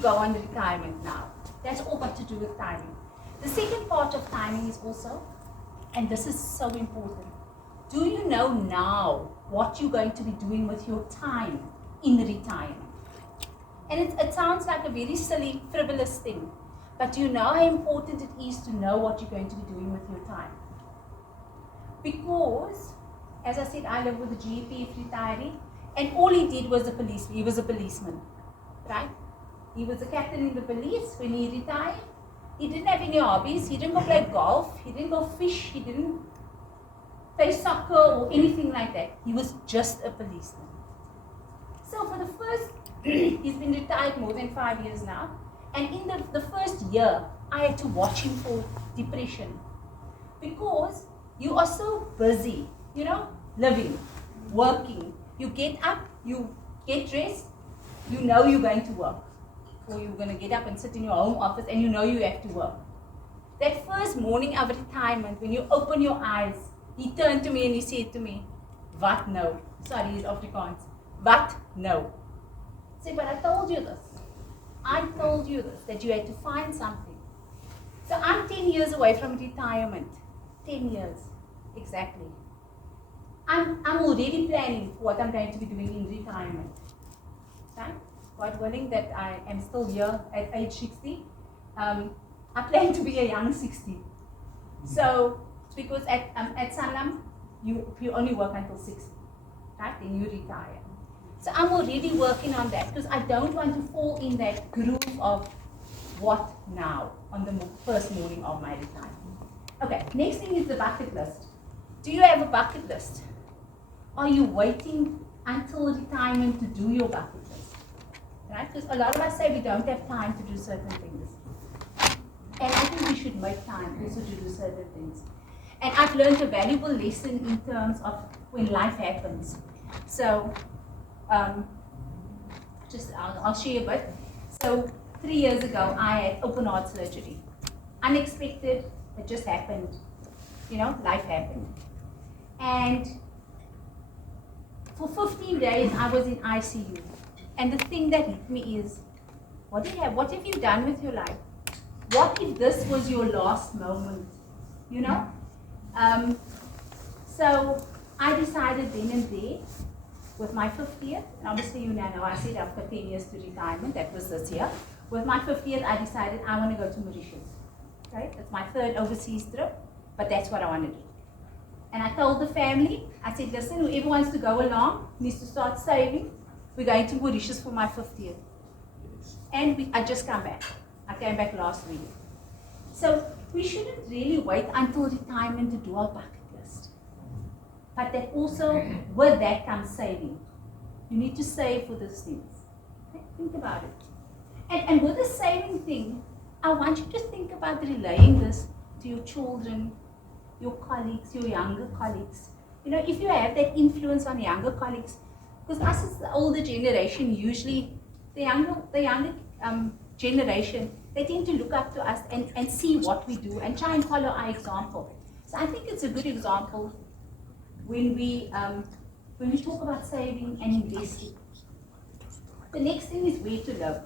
go on retirement now. That's all got to do with timing. The second part of timing is also, and this is so important, do you know now what you're going to be doing with your time in retirement? And it sounds like a very silly, frivolous thing, but do you know how important it is to know what you're going to be doing with your time? Because, as I said, I live with a GEPF retiree, and all he did was he was a policeman, right? He was a captain in the police when he retired. He didn't have any hobbies. He didn't go play golf. He didn't go fish. He didn't play soccer or anything like that. He was just a policeman. So for the first, he's been retired more than 5 years now. And in the first year, I had to watch him for depression. Because you are so busy, living, working. You get up, you get dressed, you know you're going to work. Or you're going to get up and sit in your home office and you know you have to work. That first morning of retirement, when you open your eyes, he turned to me and he said to me, "Wat nou?" Sorry, he's Afrikaans. "Wat nou?" I said, "But I told you this. I told you this, that you had to find something." So I'm 10 years away from retirement. 10 years, exactly. I'm already planning for what I'm going to be doing in retirement. Right? God willing that I am still here at age 60. I plan to be a young 60. So, because at Sanlam, you only work until 60, right? Then you retire. So I'm already working on that because I don't want to fall in that groove of what now on the first morning of my retirement. Okay, next thing is the bucket list. Do you have a bucket list? Are you waiting until retirement to do your bucket list? Right? Because a lot of us say we don't have time to do certain things. And I think we should make time also to do certain things. And I've learned a valuable lesson in terms of when life happens. So, I'll share a bit. So, 3 years ago, I had open heart surgery. Unexpected, it just happened. Life happened. And for 15 days, I was in ICU. And the thing that hit me is, what have you done with your life? What if this was your last moment? So I decided then and there, with my 50th, and obviously know I said I've got 10 years to retirement, that was this year. With my 50th, I decided I want to go to Mauritius. Right? It's my third overseas trip, but that's what I want to do. And I told the family, I said, listen, whoever wants to go along needs to start saving. We're going to Mauritius for my 50th. And I just come back. I came back last week. So we shouldn't really wait until retirement to do our bucket list. But that also, with that comes saving. You need to save for those things. Okay? Think about it. And with the saving thing, I want you to think about relaying this to your children, your colleagues, your younger colleagues. If you have that influence on younger colleagues, because us as the older generation, usually the younger generation, they tend to look up to us and see what we do and try and follow our example. So I think it's a good example when we talk about saving and investing. The next thing is where to live.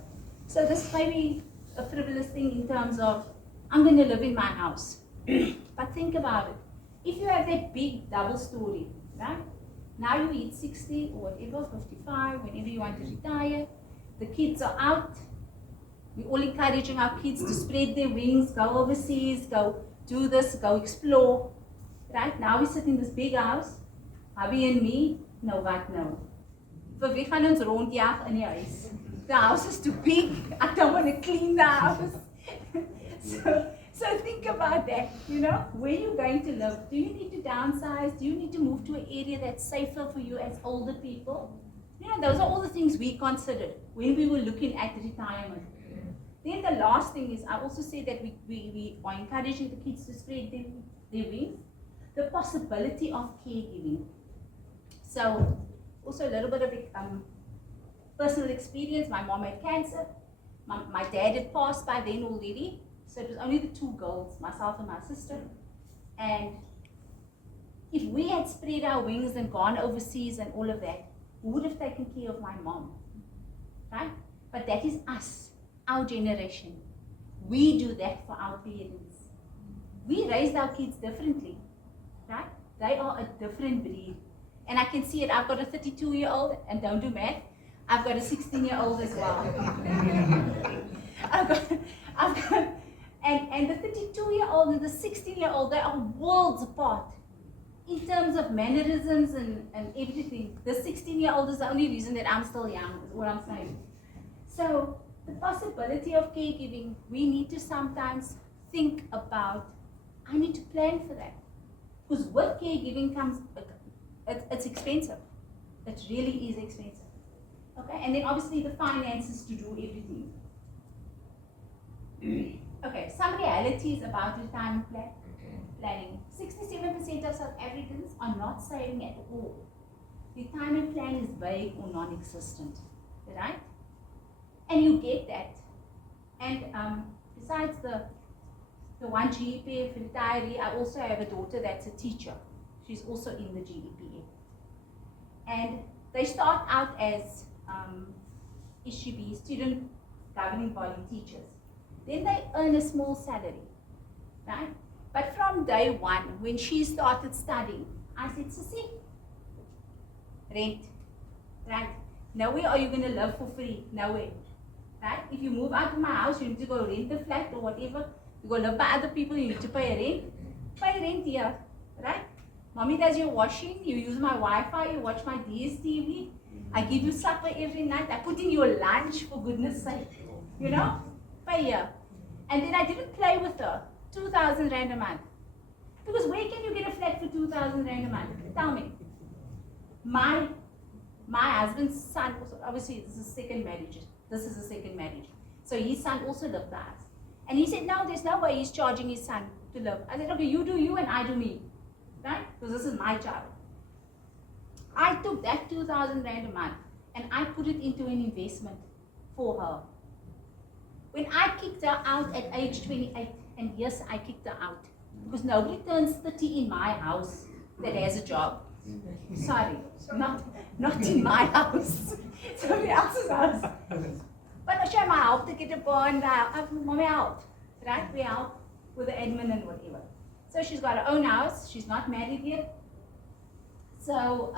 So this may be a frivolous thing in terms of, I'm going to live in my house. But think about it. If you have that big double story, right? Now you hit 60 or whatever, 55, whenever you want to retire, the kids are out. We're all encouraging our kids to spread their wings, go overseas, go do this, go explore. Right? Now we sit in this big house, hubby and me, no wat nou. Vir wie gaan ons rondjag in die huis? The house is too big, I don't want to clean the house. So think about that, where you're going to live. Do you need to downsize? Do you need to move to an area that's safer for you as older people? Those are all the things we considered when we were looking at retirement. Then the last thing is, I also say that we are encouraging the kids to spread their wings. The possibility of caregiving. So, also a little bit of personal experience. My mom had cancer. My dad had passed by then already. So it was only the two girls, myself and my sister. And if we had spread our wings and gone overseas and all of that, who would have taken care of my mom? Right? But that is us. our generation, we do that for our parents. We raised our kids differently, right? They are a different breed. And I can see it. I've got a 32-year-old, and don't do math. I've got a 16-year-old as well. I've got, and the 32-year-old and the 16-year-old, they are worlds apart. In terms of mannerisms and everything, the 16-year-old is the only reason that I'm still young, is what I'm saying. So the possibility of caregiving, we need to sometimes think about, I need to plan for that. Because with caregiving comes, it's expensive. It really is expensive. Okay, and then obviously the finances to do everything. Okay, some realities about retirement planning. 67% of South Africans are not saving at all. Retirement plan is vague or non-existent, right? And you get that. And besides the one GEPF retiree, I also have a daughter that's a teacher. She's also in the GEPF. And they start out as SGB, student governing body teachers. Then they earn a small salary, right? But from day one, when she started studying, I said, Sissy, rent, right? Nowhere are you going to live for free, nowhere, right? If you move out of my house, you need to go rent a flat or whatever. You go live by other people, you need to pay rent here, right? Mommy does your washing, you use my Wi-Fi, you watch my DSTV, I give you supper every night, I put in your lunch, for goodness sake, you know, pay here. And then I didn't play with her, 2,000 Rand a month. Because where can you get a flat for 2,000 Rand a month? Tell me. My husband's son, also, obviously this is a second marriage. So his son also lived with us. And he said, no, there's no way he's charging his son to live. I said, okay, you do you and I do me. Right? Because this is my child. I took that 2,000 Rand a month and I put it into an investment for her. When I kicked her out at age 28, and yes, I kicked her out, because nobody turns 30 in my house that has a job. Sorry, not in my house. Somebody else's house. But she helped to get a bond, mommy helped, right? We help with the admin and whatever. So she's got her own house, she's not married yet. So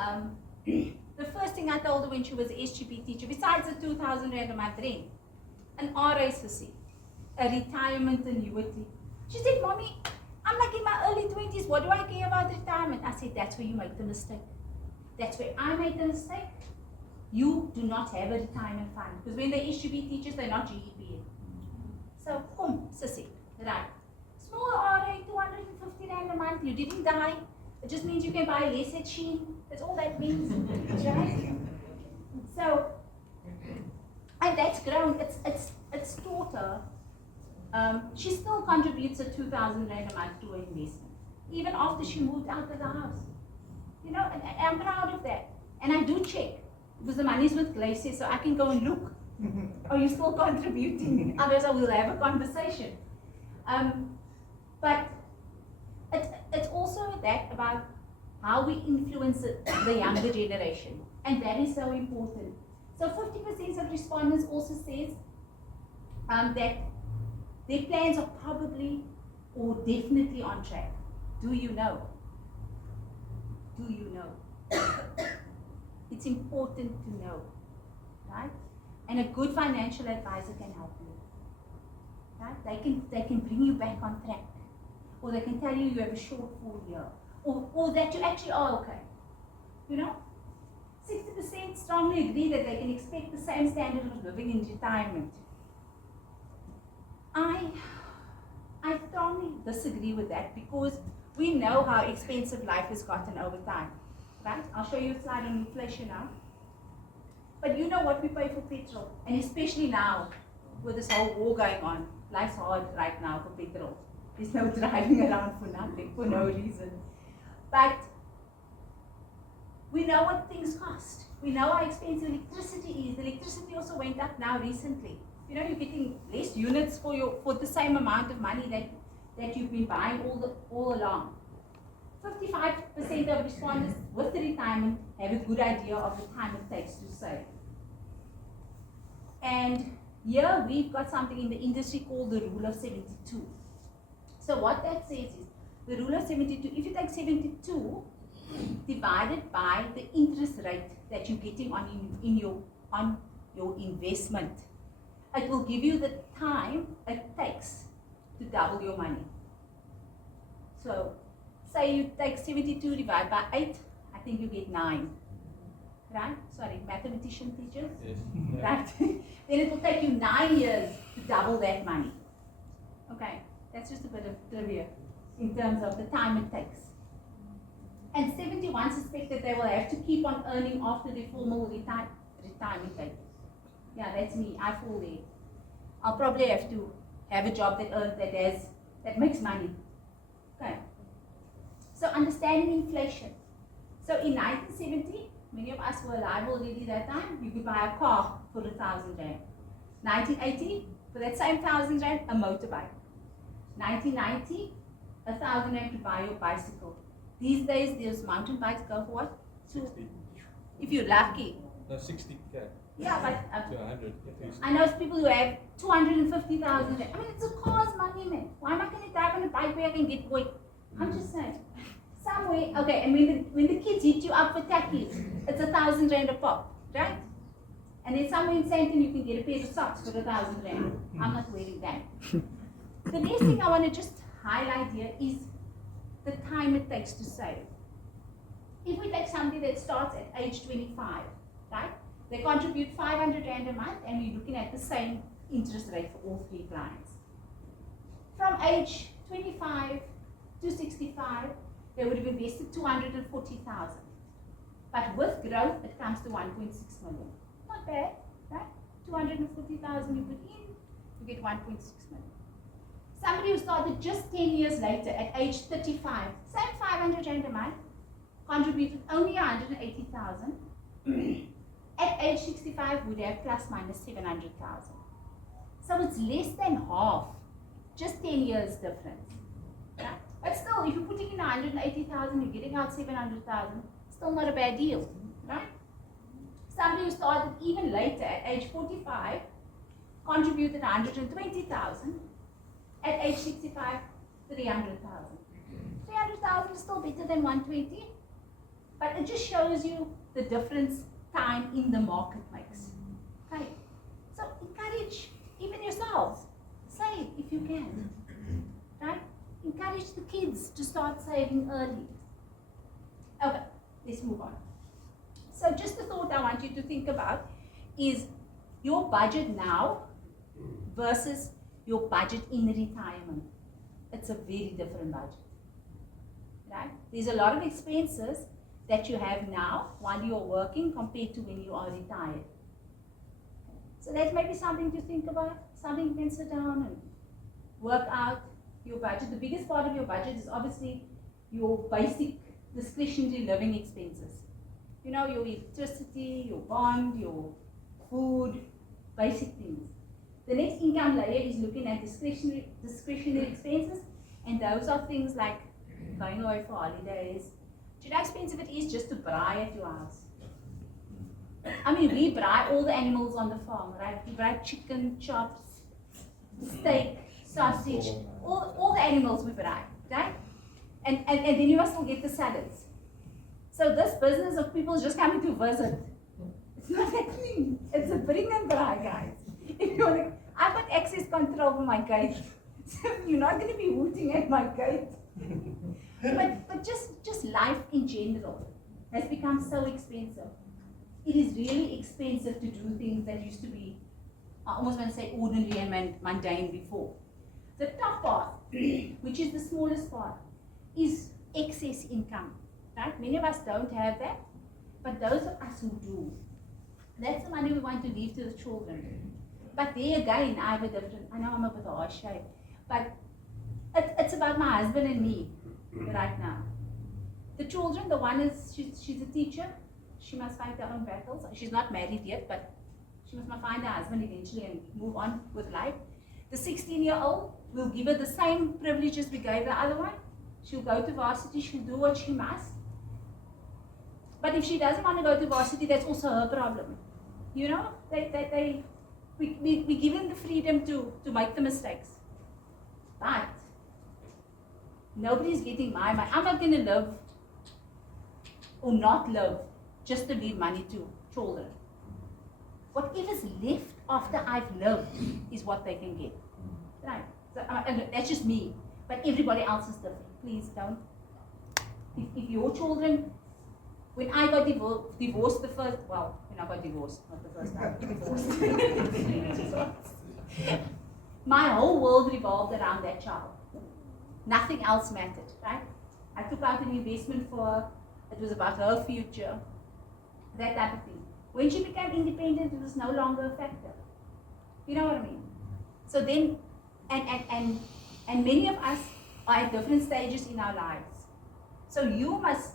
the first thing I told her when she was an SGP teacher, besides the 2,000 Rand a month rent, an RSC, a retirement annuity. She said, Mommy, I'm like in my early 20s, what do I care about retirement? I said, that's where you make the mistake. That's where I made the mistake. You do not have a retirement fund. Because when they're SGB teachers, they're not GEPF. So, sissy, right. Small RA, 250 Rand a month, you didn't die. It just means you can buy less at Shein. That's all that means, right? So, and that's grown. It's taught her. She still contributes a 2,000 Rand a month to her investment, even after she moved out of the house. You know, and I'm proud of that. And I do check because the money's with Glacier, so I can go and look. Are you still contributing? Otherwise, I will have a conversation. But it's also that about how we influence the younger generation, and that is so important. So 50% of respondents also says that their plans are probably or definitely on track. Do you know? Do you know? It's important to know, right? And a good financial advisor can help you, right? They can bring you back on track, or they can tell you you have a shortfall here, or that you actually are okay. You know, 60% strongly agree that they can expect the same standard of living in retirement. I strongly disagree with that because we know how expensive life has gotten over time, right? I'll show you a slide on inflation now. But you know what we pay for petrol, and especially now with this whole war going on, life's hard right now for petrol. There's no driving around for nothing, for no reason. But we know what things cost. We know how expensive electricity is. The electricity also went up now recently. You know, you're getting less units for the same amount of money that you've been buying all along. 55% of respondents with the retirement have a good idea of the time it takes to save. And Here we've got something in the industry called the rule of 72. So what that says is, the rule of 72, if you take 72 divided by the interest rate that you're getting on your investment, it will give you the time it takes to double your money. So say you take 72 divided by 8, I think you get 9. Right? Sorry, mathematician teachers. Yes. Right? Then it will take you 9 years to double that money. Okay, that's just a bit of trivia in terms of the time it takes. And 71 suspect that they will have to keep on earning after their formal retirement date. Yeah, that's me. I fall there. I'll probably have to have a job that makes money. Okay. So understanding inflation. So in 1970, many of us were alive already that time. You could buy a car for 1,000 rand. 1980, for that same 1,000 rand, a motorbike. 1990, 1,000 rand to buy your bicycle. These days, those mountain bikes go for what? 60. If you're lucky. No, 60K. Yeah, but To 100. I know people who have 250,000 rand. I mean, it's a car's money, man. Why am I going to drive on a bike where I can get weight? I'm just saying. Somewhere, okay, and when the kids hit you up for tackies, it's 1,000 rand a pop, right? And then somewhere in Sandton you can get a pair of socks for 1,000 rand. I'm not wearing that. The next thing I want to just highlight here is the time it takes to save. If we take somebody that starts at age 25, right? They contribute 500 rand a month, and we're looking at the same interest rate for all 3 clients. From age 25 to 65, they would have invested 240,000. But with growth, it comes to 1.6 million. Not bad, right? 240,000 you put in, you get 1.6 million. Somebody who started just 10 years later at age 35, same 500 rand a month, contributed only 180,000. At age 65, would have plus minus 700,000. So it's less than half, just 10 years difference. Right? But still, if you're putting in 180,000, you're getting out 700,000, still not a bad deal, right? Somebody who started even later, at age 45, contributed 120,000. At age 65, 300,000. 300,000 is still better than 120, but it just shows you the difference time in the market makes. Okay, so encourage even yourselves, save if you can, right? Encourage the kids to start saving early. Okay, let's move on. So just the thought I want you to think about is your budget now versus your budget in retirement. It's a very different budget, right? There's a lot of expenses that you have now while you're working compared to when you are retired. So that may be something to think about, something you can sit down and work out your budget. The biggest part of your budget is obviously your basic discretionary living expenses. You know, your electricity, your bond, your food, basic things. The next income layer is looking at discretionary expenses, and those are things like going away for holidays. Do you know how expensive it is just to braai at your house? I mean, we braai all the animals on the farm, right? We braai chicken, chops, steak, sausage, all the animals we braai, right? And then you must still get the salads. So this business of people just coming to visit, it's not that clean. It's a bring and braai, guys. If you're like, I've got access control over my gate, so you're not going to be hooting at my gate. But just life in general has become so expensive. It is really expensive to do things that used to be, I almost want to say ordinary and mundane before. The top part, which is the smallest part, is excess income. Right? Many of us don't have that, but those of us who do, that's the money we want to leave to the children. But there again, I have a different, I know I'm a bit harsh, but it's about my husband and me right now. The children, the one is, she's a teacher. She must fight her own battles. She's not married yet, but she must find her husband eventually and move on with life. The 16-year-old, we'll give her the same privileges we gave the other one. She'll go to varsity, she'll do what she must. But if she doesn't want to go to varsity, that's also her problem. You know, We give them the freedom to make the mistakes. But nobody's getting my money. I'm not going to live or not live just to leave money to children. Whatever's left after I've lived is what they can get. Right? So, and that's just me. But everybody else is different. Please don't. If your children, when I got divorced the first, well, when I got divorced, not the first time, divorced. My whole world revolved around that child. Nothing else mattered, right? I took out an investment for, it was about her future, that type of thing. When she became independent, it was no longer a factor. You know what I mean? So then, and many of us are at different stages in our lives. So you must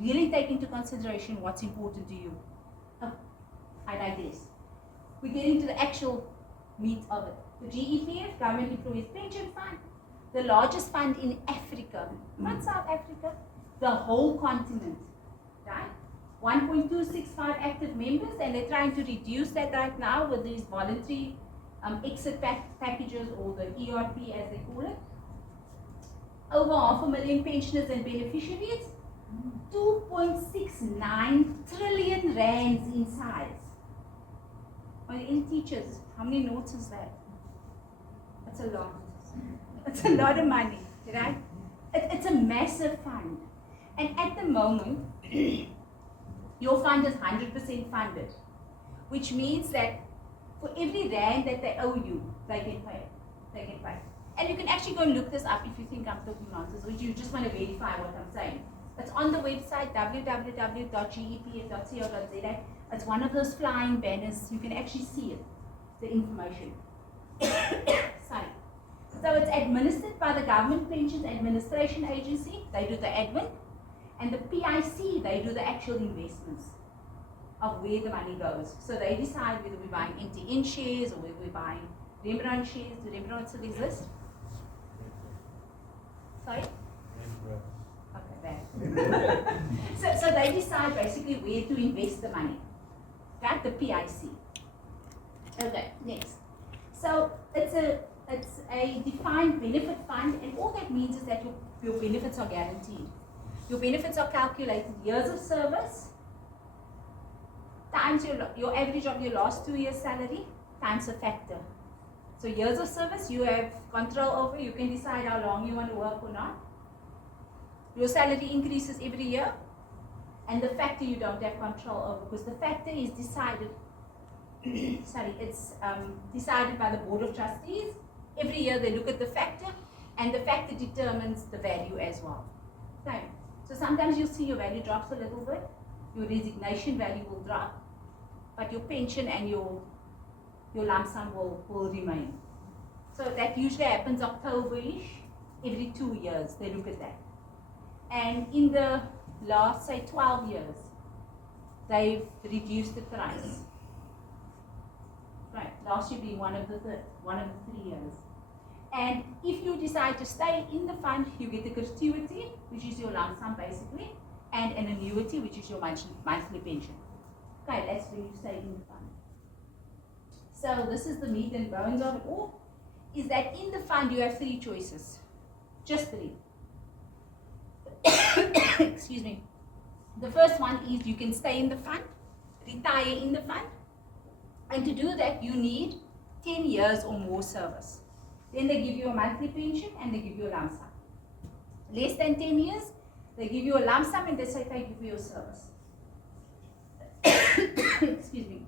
really take into consideration what's important to you. Oh, I digress. We get into the actual meat of it. The GEPF, Government Employees Pension Fund, the largest fund in Africa, not South Africa, the whole continent, right? 1.265 active members, and they're trying to reduce that right now with these voluntary exit packages, or the ERP as they call it. Over 500,000 pensioners and beneficiaries, 2.69 trillion rands in size. Are there any teachers? How many notes is that? That's a lot. It's a lot of money, right? It's a massive fund. And at the moment, your fund is 100% funded, which means that for every rand that they owe you, they can pay. They can pay. And you can actually go and look this up if you think I'm talking nonsense, or you just want to verify what I'm saying. It's on the website www.gepf.co.za. It's one of those flying banners. You can actually see it, the information. Sorry. So it's administered by the Government Pensions Administration Agency. They do the admin. And the PIC, they do the actual investments of where the money goes. So they decide whether we're buying MTN shares or whether we're buying Rembrandt shares. Do Rembrandt still exist? Sorry? Okay, bad. so they decide basically where to invest the money. Right? The PIC. Okay, next. So it's a defined benefit fund, and all that means is that your benefits are guaranteed. Your benefits are calculated years of service times your average of your last 2 years' salary times a factor. So years of service you have control over. You can decide how long you want to work or not. Your salary increases every year, and the factor you don't have control over, because the factor is decided. It's decided by the Board of Trustees. Every year they look at the factor, and the factor determines the value as well. Okay. So sometimes you'll see your value drops a little bit, your resignation value will drop, but your pension and your lump sum will remain. So that usually happens October-ish, every 2 years they look at that. And in the last, say, 12 years, they've reduced the price. Right, last year being one of the 3 years. And if you decide to stay in the fund, you get the gratuity, which is your lump sum basically, and an annuity, which is your monthly pension. Okay, that's when you stay in the fund. So this is the meat and bones of it all, is that in the fund you have 3 choices. Just 3. Excuse me. The first one is you can stay in the fund, retire in the fund, and to do that you need 10 years or more service. Then they give you a monthly pension and they give you a lump sum. Less than 10 years, they give you a lump sum and they say thank you for your service. Excuse me.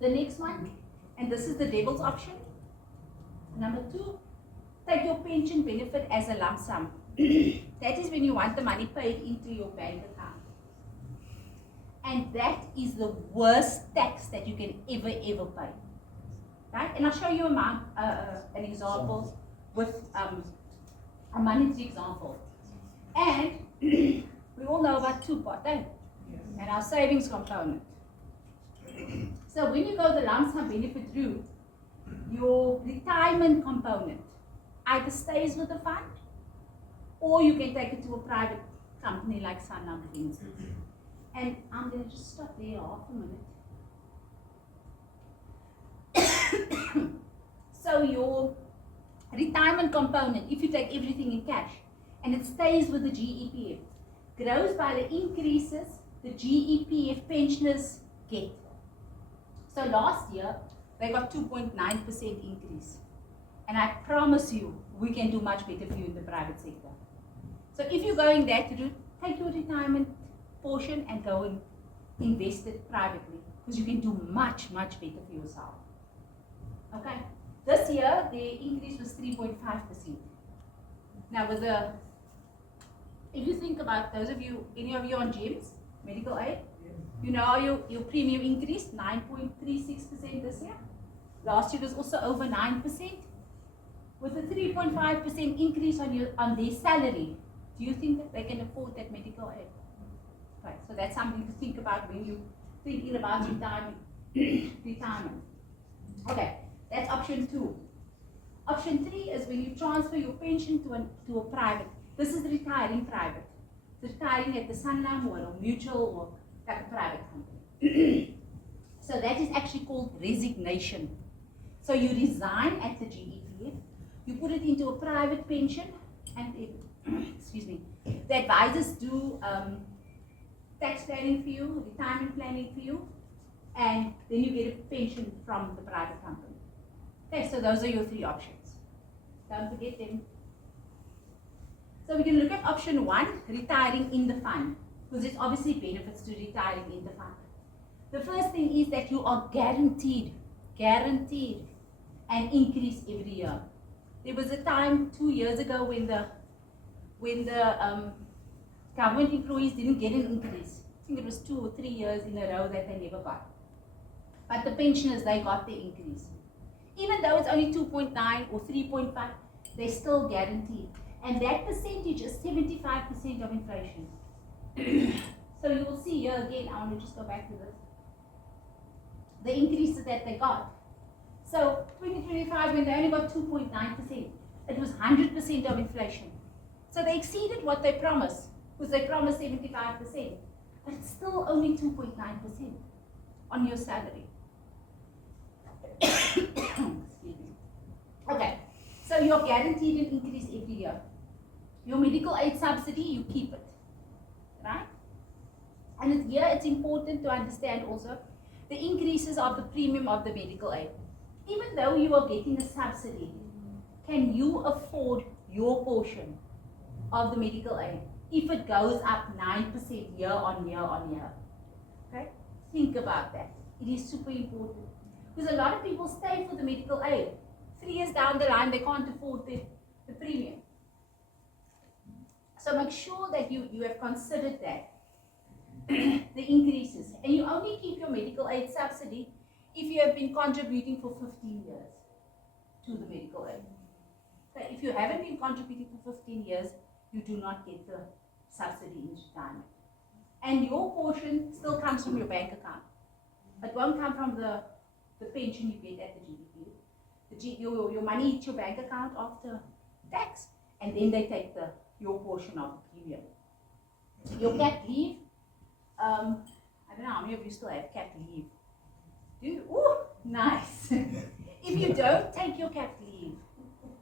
The next one, and this is the devil's option. Number 2, take your pension benefit as a lump sum. That is when you want the money paid into your bank account. And that is the worst tax that you can ever pay. Right? And I'll show you an example with a monetary example. And we all know about two-pot, and our savings component. So when you go the lump sum benefit route, your retirement component either stays with the fund, or you can take it to a private company like Sanlam Investments. And I'm going to just stop there half a minute. retirement component, if you take everything in cash, and it stays with the GEPF, grows by the increases the GEPF pensioners get. So last year, they got 2.9% increase. And I promise you, we can do much better for you in the private sector. So if you're going that route, take your retirement portion and go and invest it privately, because you can do much, much better for yourself. Okay? This year, the increase was 3.5%. Now with the, if you think about those of you, any of you on GEMS, medical aid, you know your premium increased 9.36% this year. Last year was also over 9%. With a 3.5% increase on their salary, do you think that they can afford that medical aid? Right, so that's something to think about when you're thinking about retirement. Okay, that's option 2. Option 3 is when you transfer your pension to a private. This is retiring private. It's retiring at the Sanlam or a mutual or like a private company. So that is actually called resignation. So you resign at the GEPF, you put it into a private pension, and excuse me, the advisors do tax planning for you, retirement planning for you, and then you get a pension from the private company. Okay, so those are your 3 options. Don't forget them. So we can look at option 1, retiring in the fund, because there's obviously benefits to retiring in the fund. The first thing is that you are guaranteed an increase every year. There was a time 2 years ago when the government employees didn't get an increase. I think it was 2 or 3 years in a row that they never got. But the pensioners, they got the increase. Even though it's only 2.9 or 3.5, they're still guaranteed. And that percentage is 75% of inflation. So you will see here again, I want to just go back to this. The increases that they got. So 2025, when they only got 2.9%, it was 100% of inflation. So they exceeded what they promised, because they promised 75%. But it's still only 2.9% on your salary. Excuse me. Okay, so you're guaranteed an increase every year. Your medical aid subsidy, you keep it, right? And here it's important to understand also the increases of the premium of the medical aid. Even though you are getting a subsidy, can you afford your portion of the medical aid if it goes up 9% year on year on year? Okay, think about that. It is super important, because a lot of people stay for the medical aid. 3 years down the line, they can't afford the premium. So make sure that you have considered that, the increases. And you only keep your medical aid subsidy if you have been contributing for 15 years to the medical aid. Okay, if you haven't been contributing for 15 years, you do not get the subsidy in retirement. And your portion still comes from your bank account. It won't come from the pension you get at the GEPF. Your money hits your bank account after tax, and then they take your portion of the premium. Your cap leave, I don't know how many of you still have cap leave. Do you? Oh, nice. If you don't take your cap leave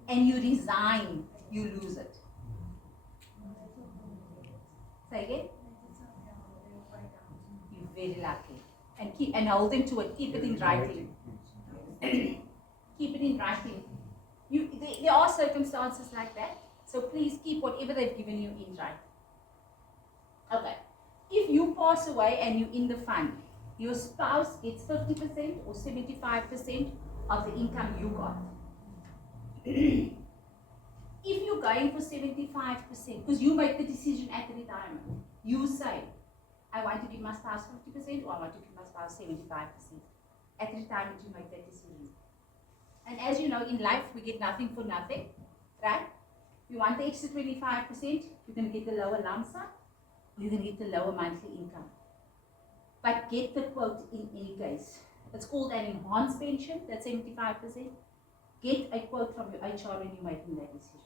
and you resign, you lose it. Say again? You're very lucky. And hold them to it. Keep it in writing. Keep it in writing. There are circumstances like that. So please keep whatever they've given you in writing. Okay. If you pass away and you're in the fund, your spouse gets 50% or 75% of the income you got. If you're going for 75%, because you make the decision at the retirement, you say, I want to give my spouse 50% or I want to give my spouse 75%. At retirement, you make that decision. And as you know, in life, we get nothing for nothing, right? If you want the extra 25%, you're going to get the lower lump sum, or you're going to get the lower monthly income. But get the quote in any case. It's called an enhanced pension, that's 75%. Get a quote from your HR when you're making that decision.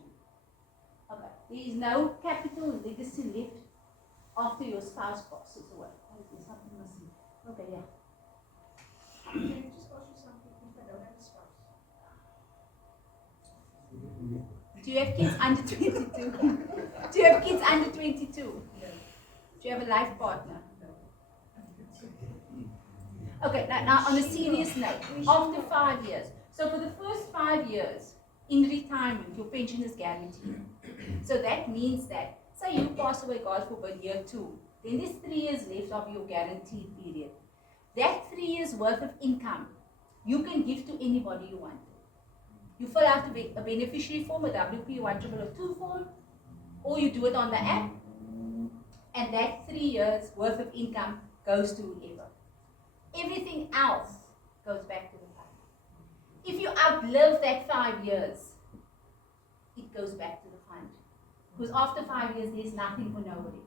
Okay, there is no capital legacy left after your spouse passes away. Oh, there's something missing. Okay, yeah. Can I just ask you something if I don't have a spouse? Do you have kids under 22? Do you have kids under 22? Do you have a life partner? Okay, now on a serious note, after 5 years, so for the first 5 years in retirement, your pension is guaranteed. So that means that, say you pass away, God forbid, year 2, then there's 3 years left of your guaranteed period. That 3 years worth of income, you can give to anybody you want. You fill out a beneficiary form, a WP1002 form, or you do it on the app, and that 3 years worth of income goes to whoever. Everything else goes back to the fund. If you outlive that 5 years, it goes back to the fund. Because after 5 years, there's nothing for nobody.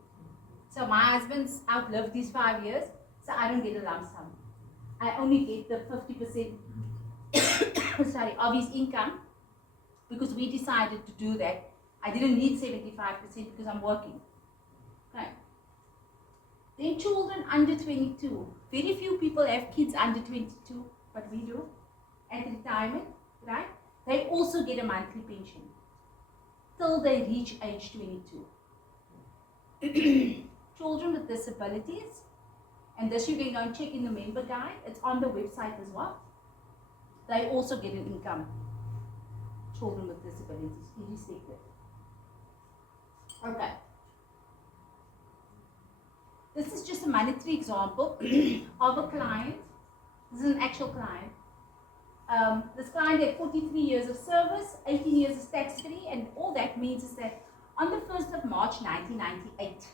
So my husband's outlived these 5 years, so I don't get a lump sum. I only get the 50% of his income, because we decided to do that. I didn't need 75% because I'm working. Okay. Then children under 22. Very few people have kids under 22, but we do. At retirement, right? They also get a monthly pension till they reach age 22. Children with disabilities, and this you can go and check in the member guide. It's on the website as well. They also get an income. Children with disabilities, irrespective. Okay. This is just a monetary example of a client. This is an actual client. This client had 43 years of service, 18 years is tax-free, and all that means is that on the 1st of March 1998,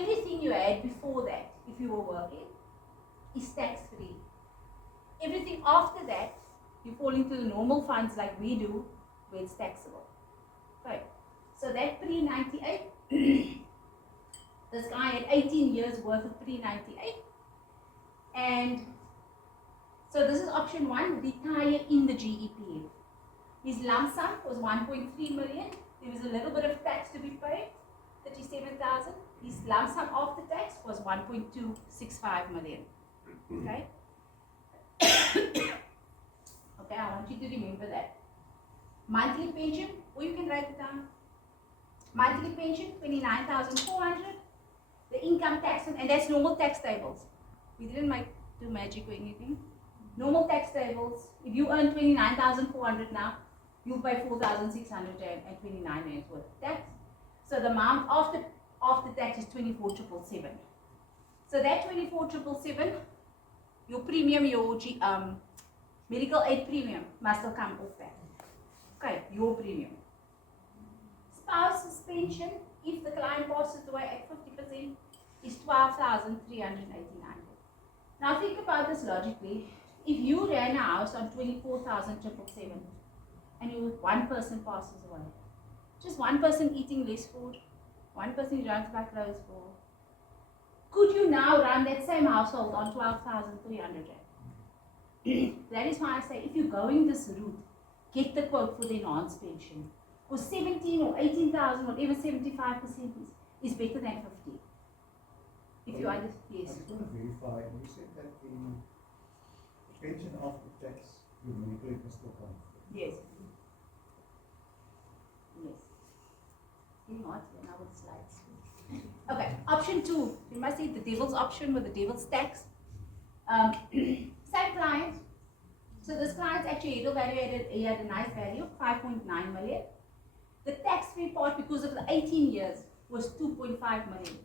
everything you had before that, if you were working, is tax-free. Everything after that, you fall into the normal funds like we do, where it's taxable. Okay. So that pre-98, this guy had 18 years worth of pre-98, and so this is option 1, retire in the GEPF. His lump sum was 1.3 million. There was a little bit of tax to be paid, 37,000. His lump sum after tax was 1.265 million. Okay. Okay, I want you to remember that. Monthly pension, or you can write it down. Monthly pension, 29,400. The income tax, and that's normal tax tables. We didn't do magic or anything. Normal tax tables, if you earn 29,400 now, you'll pay 4,629 rand worth of tax. So the amount after tax is 24,777. So that 24,777, your premium, your medical aid premium must have come off that. Okay, your premium. Spouse's pension, if the client passes away at 50%, is 12,389. Now think about this logically. If you ran a house on 24,777 and one person passes away, just one person eating less food, one person you don't have to buy clothes for, could you now run that same household on 12,300? That is why I say, if you're going this route, get the quote for the enhanced pension. Or 17 or 18,000, whatever 75% is better than 50. If you understand, yes. I just want to verify, you said that the pension after tax, your medical aid can still come. Yes. Yes. Getting hot when I would slides. Okay, option 2. You must see the devil's option with the devil's tax. Same client. So this client's actually evaluated, he had a nice value, 5.9 million. The tax-free part, because of the 18 years, was 2.5 million.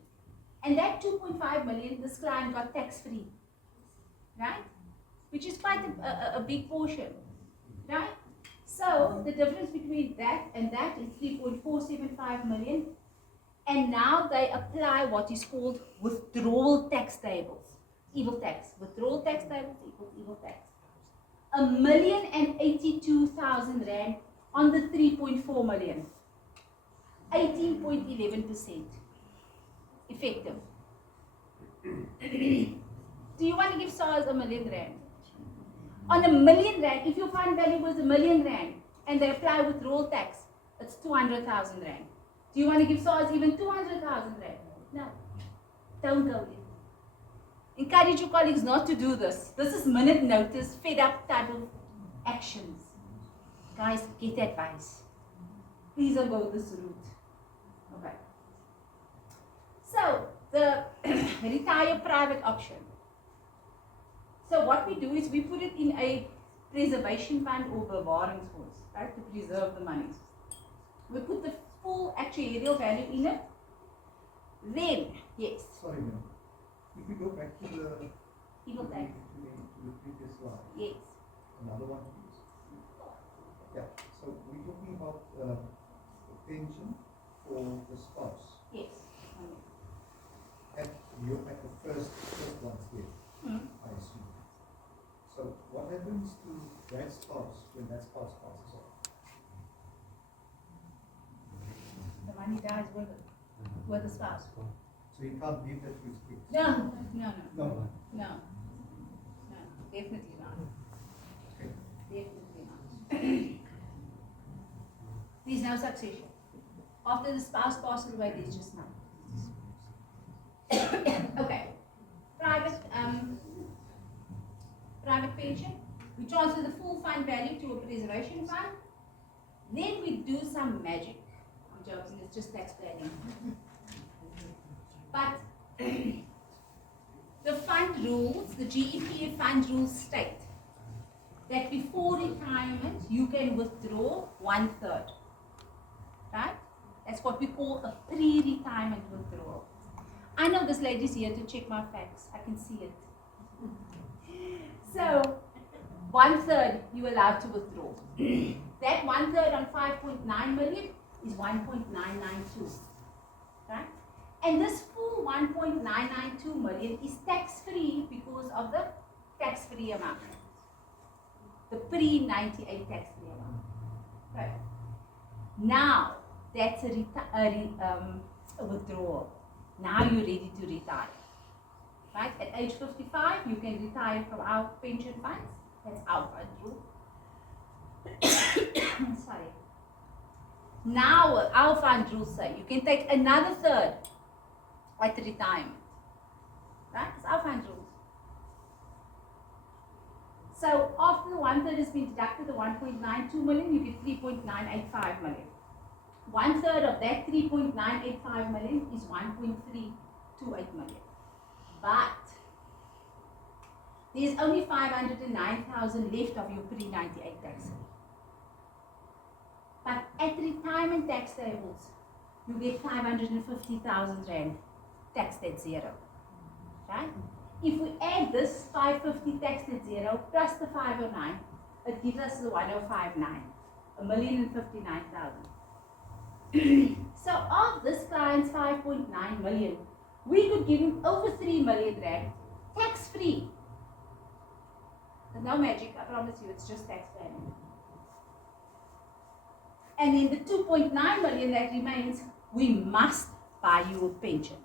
And that 2.5 million, this client got tax-free, right? Which is quite a big portion, right? So the difference between that and that is 3.475 million. And now they apply what is called withdrawal tax tables. Evil tax. Withdrawal tax tables equals evil tax. 1,082,000 rand on the 3.4 million. 18.11% effective. Do you want to give SARS R1 million rand? On R1 million rand, if your fund value was R1 million rand and they apply withdrawal tax, it's 200,000 rand. Do you want to give SARS even 200,000 rand? No. Don't go in. Encourage your colleagues not to do this. This is minute notice, fed up type of actions. Guys, get advice. please don't go this route. Okay. So the retire private option. So what we do is we put it in a preservation fund or bewaringsfonds, right, to preserve the money. We put the full actuarial value in it. Then, yes. Sorry, ma'am. If we go back to the Evil tax. to the previous slide, Yes. another one, please. Yeah. So we're talking about the pension for the spouse. Yes. At the first one here, I assume. So what happens to that spouse when that spouse passes on? The money dies with the spouse. So you can't leave that to his kids? No, definitely not. Okay. Definitely not. There's no succession. After the spouse passes away, there's just none. Okay. Private pension. We transfer the full fund value to a preservation fund. Then we do some magic. I'm joking, it's just tax planning. But the fund rules, the GEPF fund rules state that before retirement you can withdraw 1/3. Right? That's what we call a pre-retirement withdrawal. I know this lady's here to check my facts. I can see it. So 1/3 you're allowed to withdraw. That 1/3 on 5.9 million is 1.992. Right? And this full 1.992 million is tax-free because of the tax-free amount. The pre-98 tax-free amount. Okay. Now, that's a withdrawal. Now you're ready to retire. Right? At age 55, you can retire from our pension funds. That's our fund rule. Sorry. Now, our fund rules say you can take another 1/3 at retirement. Right? It's our fund rules. So after the 1/3 has been deducted, the 1.92 million, you get 3.985 million. 1/3 of that 3.985 million is 1.328 million. But there's only 509,000 left of your pre-98 tax. But at retirement tax tables, you get 550,000 rand taxed at zero. Right? If we add this 550 taxed at zero plus the 509, it gives us the 1059, 1,059,000. So of this client's 5.9 million, we could give him over 3 million rand tax free. There's no magic, I promise you, it's just tax planning. And then the 2.9 million that remains, we must buy you a pension.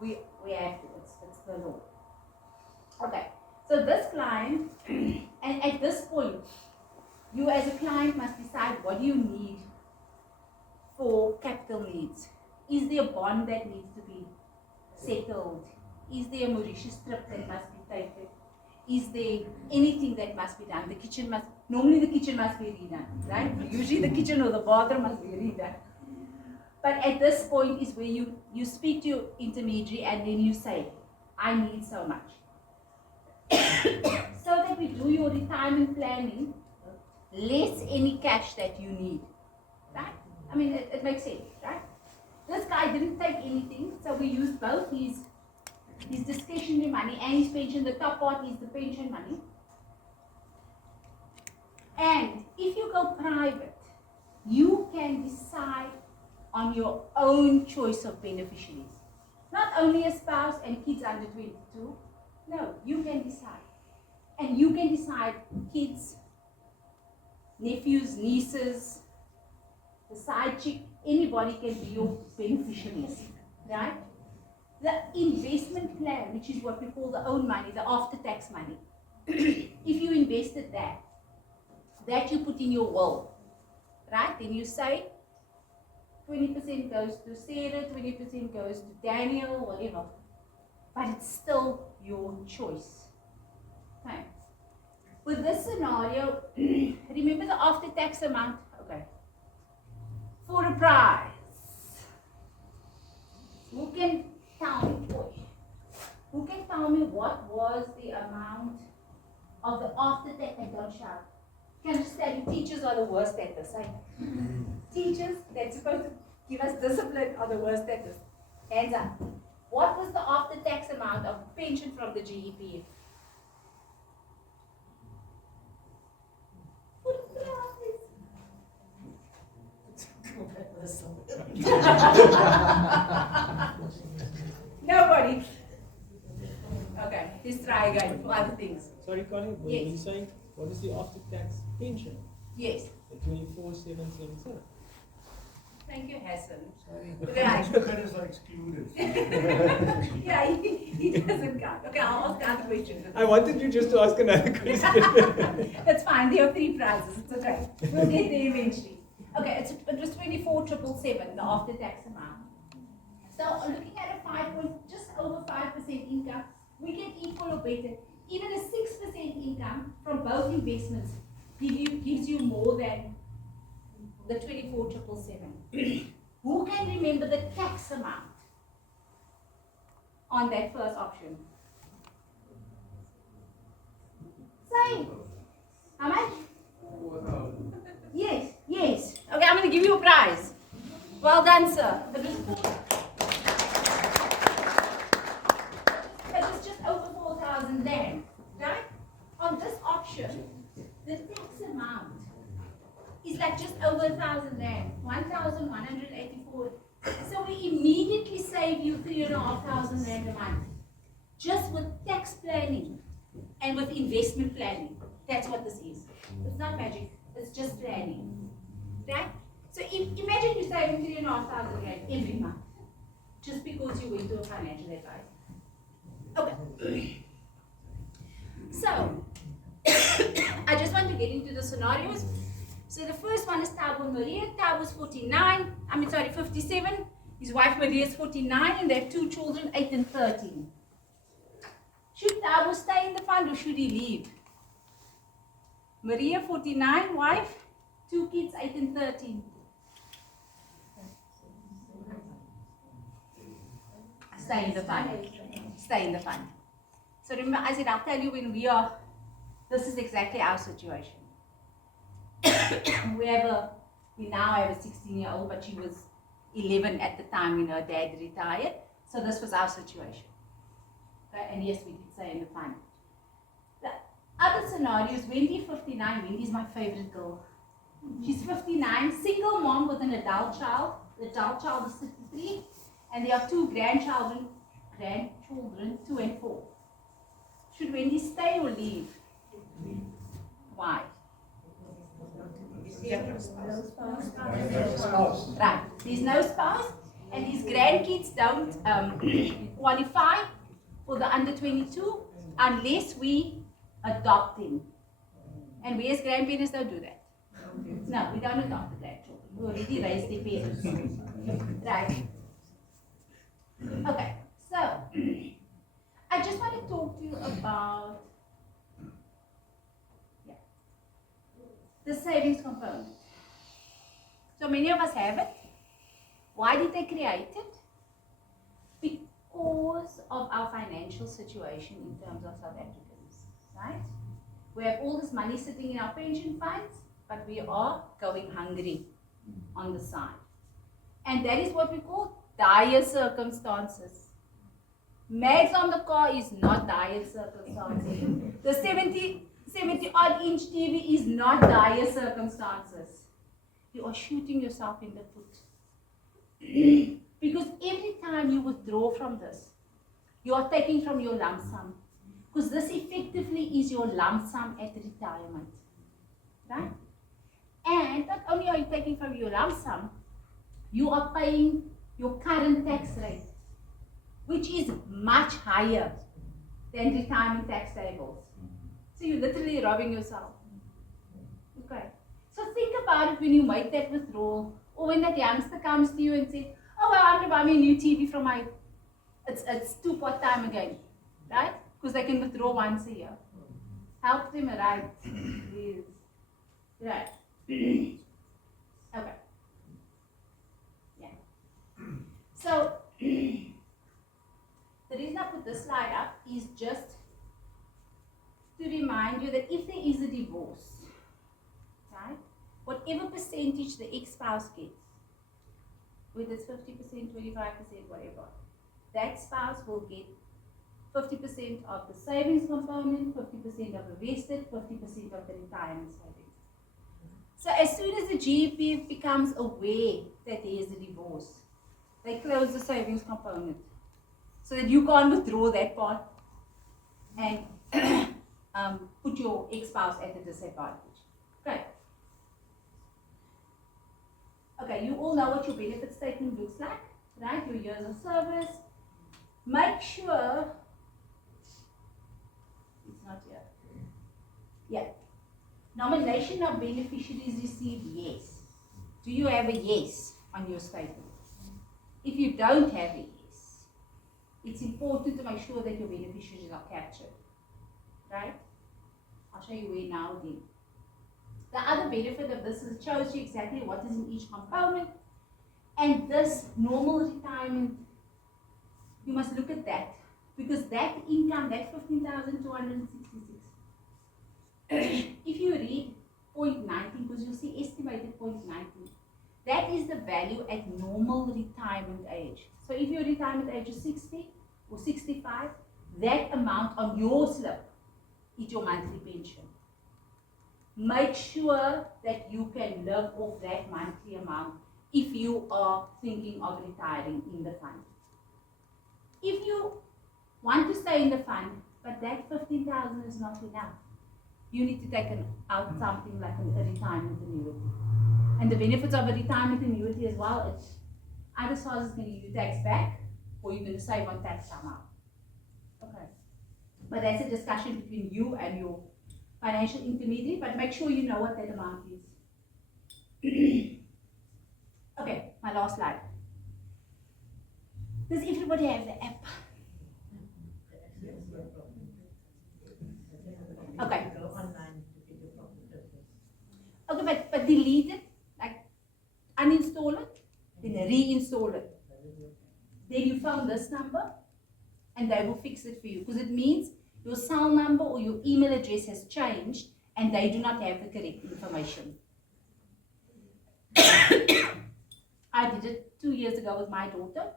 We have to, it's the law. Okay, so this client, and at this point, you as a client must decide what do you need for capital needs. Is there a bond that needs to be settled? Is there a Mauritius trip that must be taken? Is there anything that must be done? Normally the kitchen must be redone, right? Usually the kitchen or the bathroom must be redone. But at this point is where you speak to your intermediary and then you say, I need so much. So that we do your retirement planning, less any cash that you need, right? I mean, it makes sense, right? This guy didn't take anything, so we used both his discretionary money and his pension. The top part is the pension money. And if you go private, you can decide on your own choice of beneficiaries. Not only a spouse and kids under 22. No, you can decide. And you can decide kids, nephews, nieces, the side chick, anybody can be your beneficiaries, right? The investment plan, which is what we call the own money, the after-tax money, if you invested that you put in your will, right? Then you say 20% goes to Sarah, 20% goes to Daniel, whatever. But it's still your choice. Okay. With this scenario, remember the after-tax amount? Okay. prize. Who can tell me what was the amount of the after-tax, and don't shout. Can I just tell you, teachers are the worst at this, eh? Teachers that's supposed to give us discipline are the worst at this. Hands up. What was the after-tax amount of pension from the GEPF? Put it down, please. Nobody. Okay, let's try again for other things. Sorry, Connie, when Yes. you say what is the after-tax pension? Yes. The 24,777. Thank you, Hassan. Sorry. Right. Creditors are excluded. Yeah, he doesn't count. Okay, I'll ask the other question. I wanted you just to ask another question. That's fine. There are 3 prizes. It's okay. We'll get there eventually. Okay, it was 24,777, the after-tax amount. So looking at a just over 5% income, we get equal or better. Even a 6% income from both investments gives you more than the 24,777. Who can remember the tax amount on that first option? Say. How much? Yes, yes. Okay, I'm going to give you a prize. Well done, sir. It was just over 4,000 rand, right? On this option, the tax amount is like just over 1,000 rand, 1,184. So we immediately save you 3,500 rand a month, just with tax planning and with investment planning. That's what this is. It's not magic. It's just planning, right? So imagine you're saving 3,500 rand every month, just because you went to a financial advisor. Okay. So, I just want to get into the scenarios. So the first one is Tabo Maria. Tabo's 57. His wife Maria is 49, and they have 2 children, 8 and 13. Should Tabo stay in the fund or should he leave? Maria 49, wife, 2 kids, 8 and 13. Stay in the fund. Stay in the fund. So remember, I said, I'll tell you when this is exactly our situation. we now have a 16-year-old, but she was 11 at the time when her dad retired. So this was our situation. Okay? And yes, we did stay in the fund. The other scenarios, Wendy 59, Wendy's my favorite girl. She's 59, single mom with an adult child. The adult child is 63, and there are 2 grandchildren, 2 and 4. Should Wendy stay or leave? Why? Right. There's no spouse, and his grandkids don't qualify for the under 22 unless we adopt them. And we as grandparents don't do that. No, we don't adopt the grandchildren. We already raised their parents. Right. Okay. So, I just want to talk to you about the savings component. So many of us have it. Why did they create it? Because of our financial situation in terms of South Africans, right? We have all this money sitting in our pension funds, but we are going hungry on the side. And that is what we call dire circumstances. Mags on the car is not dire circumstances. The 70 odd inch TV is not dire circumstances. You are shooting yourself in the foot. Because every time you withdraw from this, you are taking from your lump sum. Because this effectively is your lump sum at retirement. Right? And not only are you taking from your lump sum, you are paying your current tax rate, which is much higher than retirement tax tables. So you're literally robbing yourself. Okay. So think about it when you make that withdrawal, or when that youngster comes to you and says, oh well, I'm going to buy me a new TV from my, it's 2-pot time again, right? Because they can withdraw once a year. Help them, right? Yes. Right. Okay. So, the reason I put this slide up is just to remind you that if there is a divorce, right, whatever percentage the ex-spouse gets, whether it's 50%, 25%, whatever, that spouse will get 50% of the savings component, 50% of the vested, 50% of the retirement savings. So as soon as the GEPF becomes aware that there is a divorce, they close the savings component so that you can't withdraw that part and put your ex-spouse at a disadvantage. Okay. Okay, you all know what your benefit statement looks like, right? Your years of service. Make sure it's not here. Yeah. Nomination of beneficiaries received, yes. Do you have a yes on your statement? If you don't have a yes, it's important to make sure that your beneficiaries are captured, right? I'll show you where now again. The other benefit of this is it shows you exactly what is in each component, and this normal retirement, you must look at that, because that income, that 15,266, if you read 0.19, because you'll see estimated 0.19, that is the value at normal retirement age. So if your retirement age is 60 or 65, that amount on your slip is your monthly pension. Make sure that you can live off that monthly amount if you are thinking of retiring in the fund. If you want to stay in the fund, but that 15,000 is not enough, you need to take out something like a retirement annuity. And the benefits of a retirement annuity as well, it's either SARS is going to give you tax back, or you're going to save on tax somehow. Okay. But that's a discussion between you and your financial intermediary, but make sure you know what that amount is. Okay, my last slide. Does everybody have the app? Okay. Okay, but delete it, like uninstall it, then reinstall it. Then you found this number, and they will fix it for you, because it means your cell number or your email address has changed, and they do not have the correct information. I did it 2 years ago with my daughter.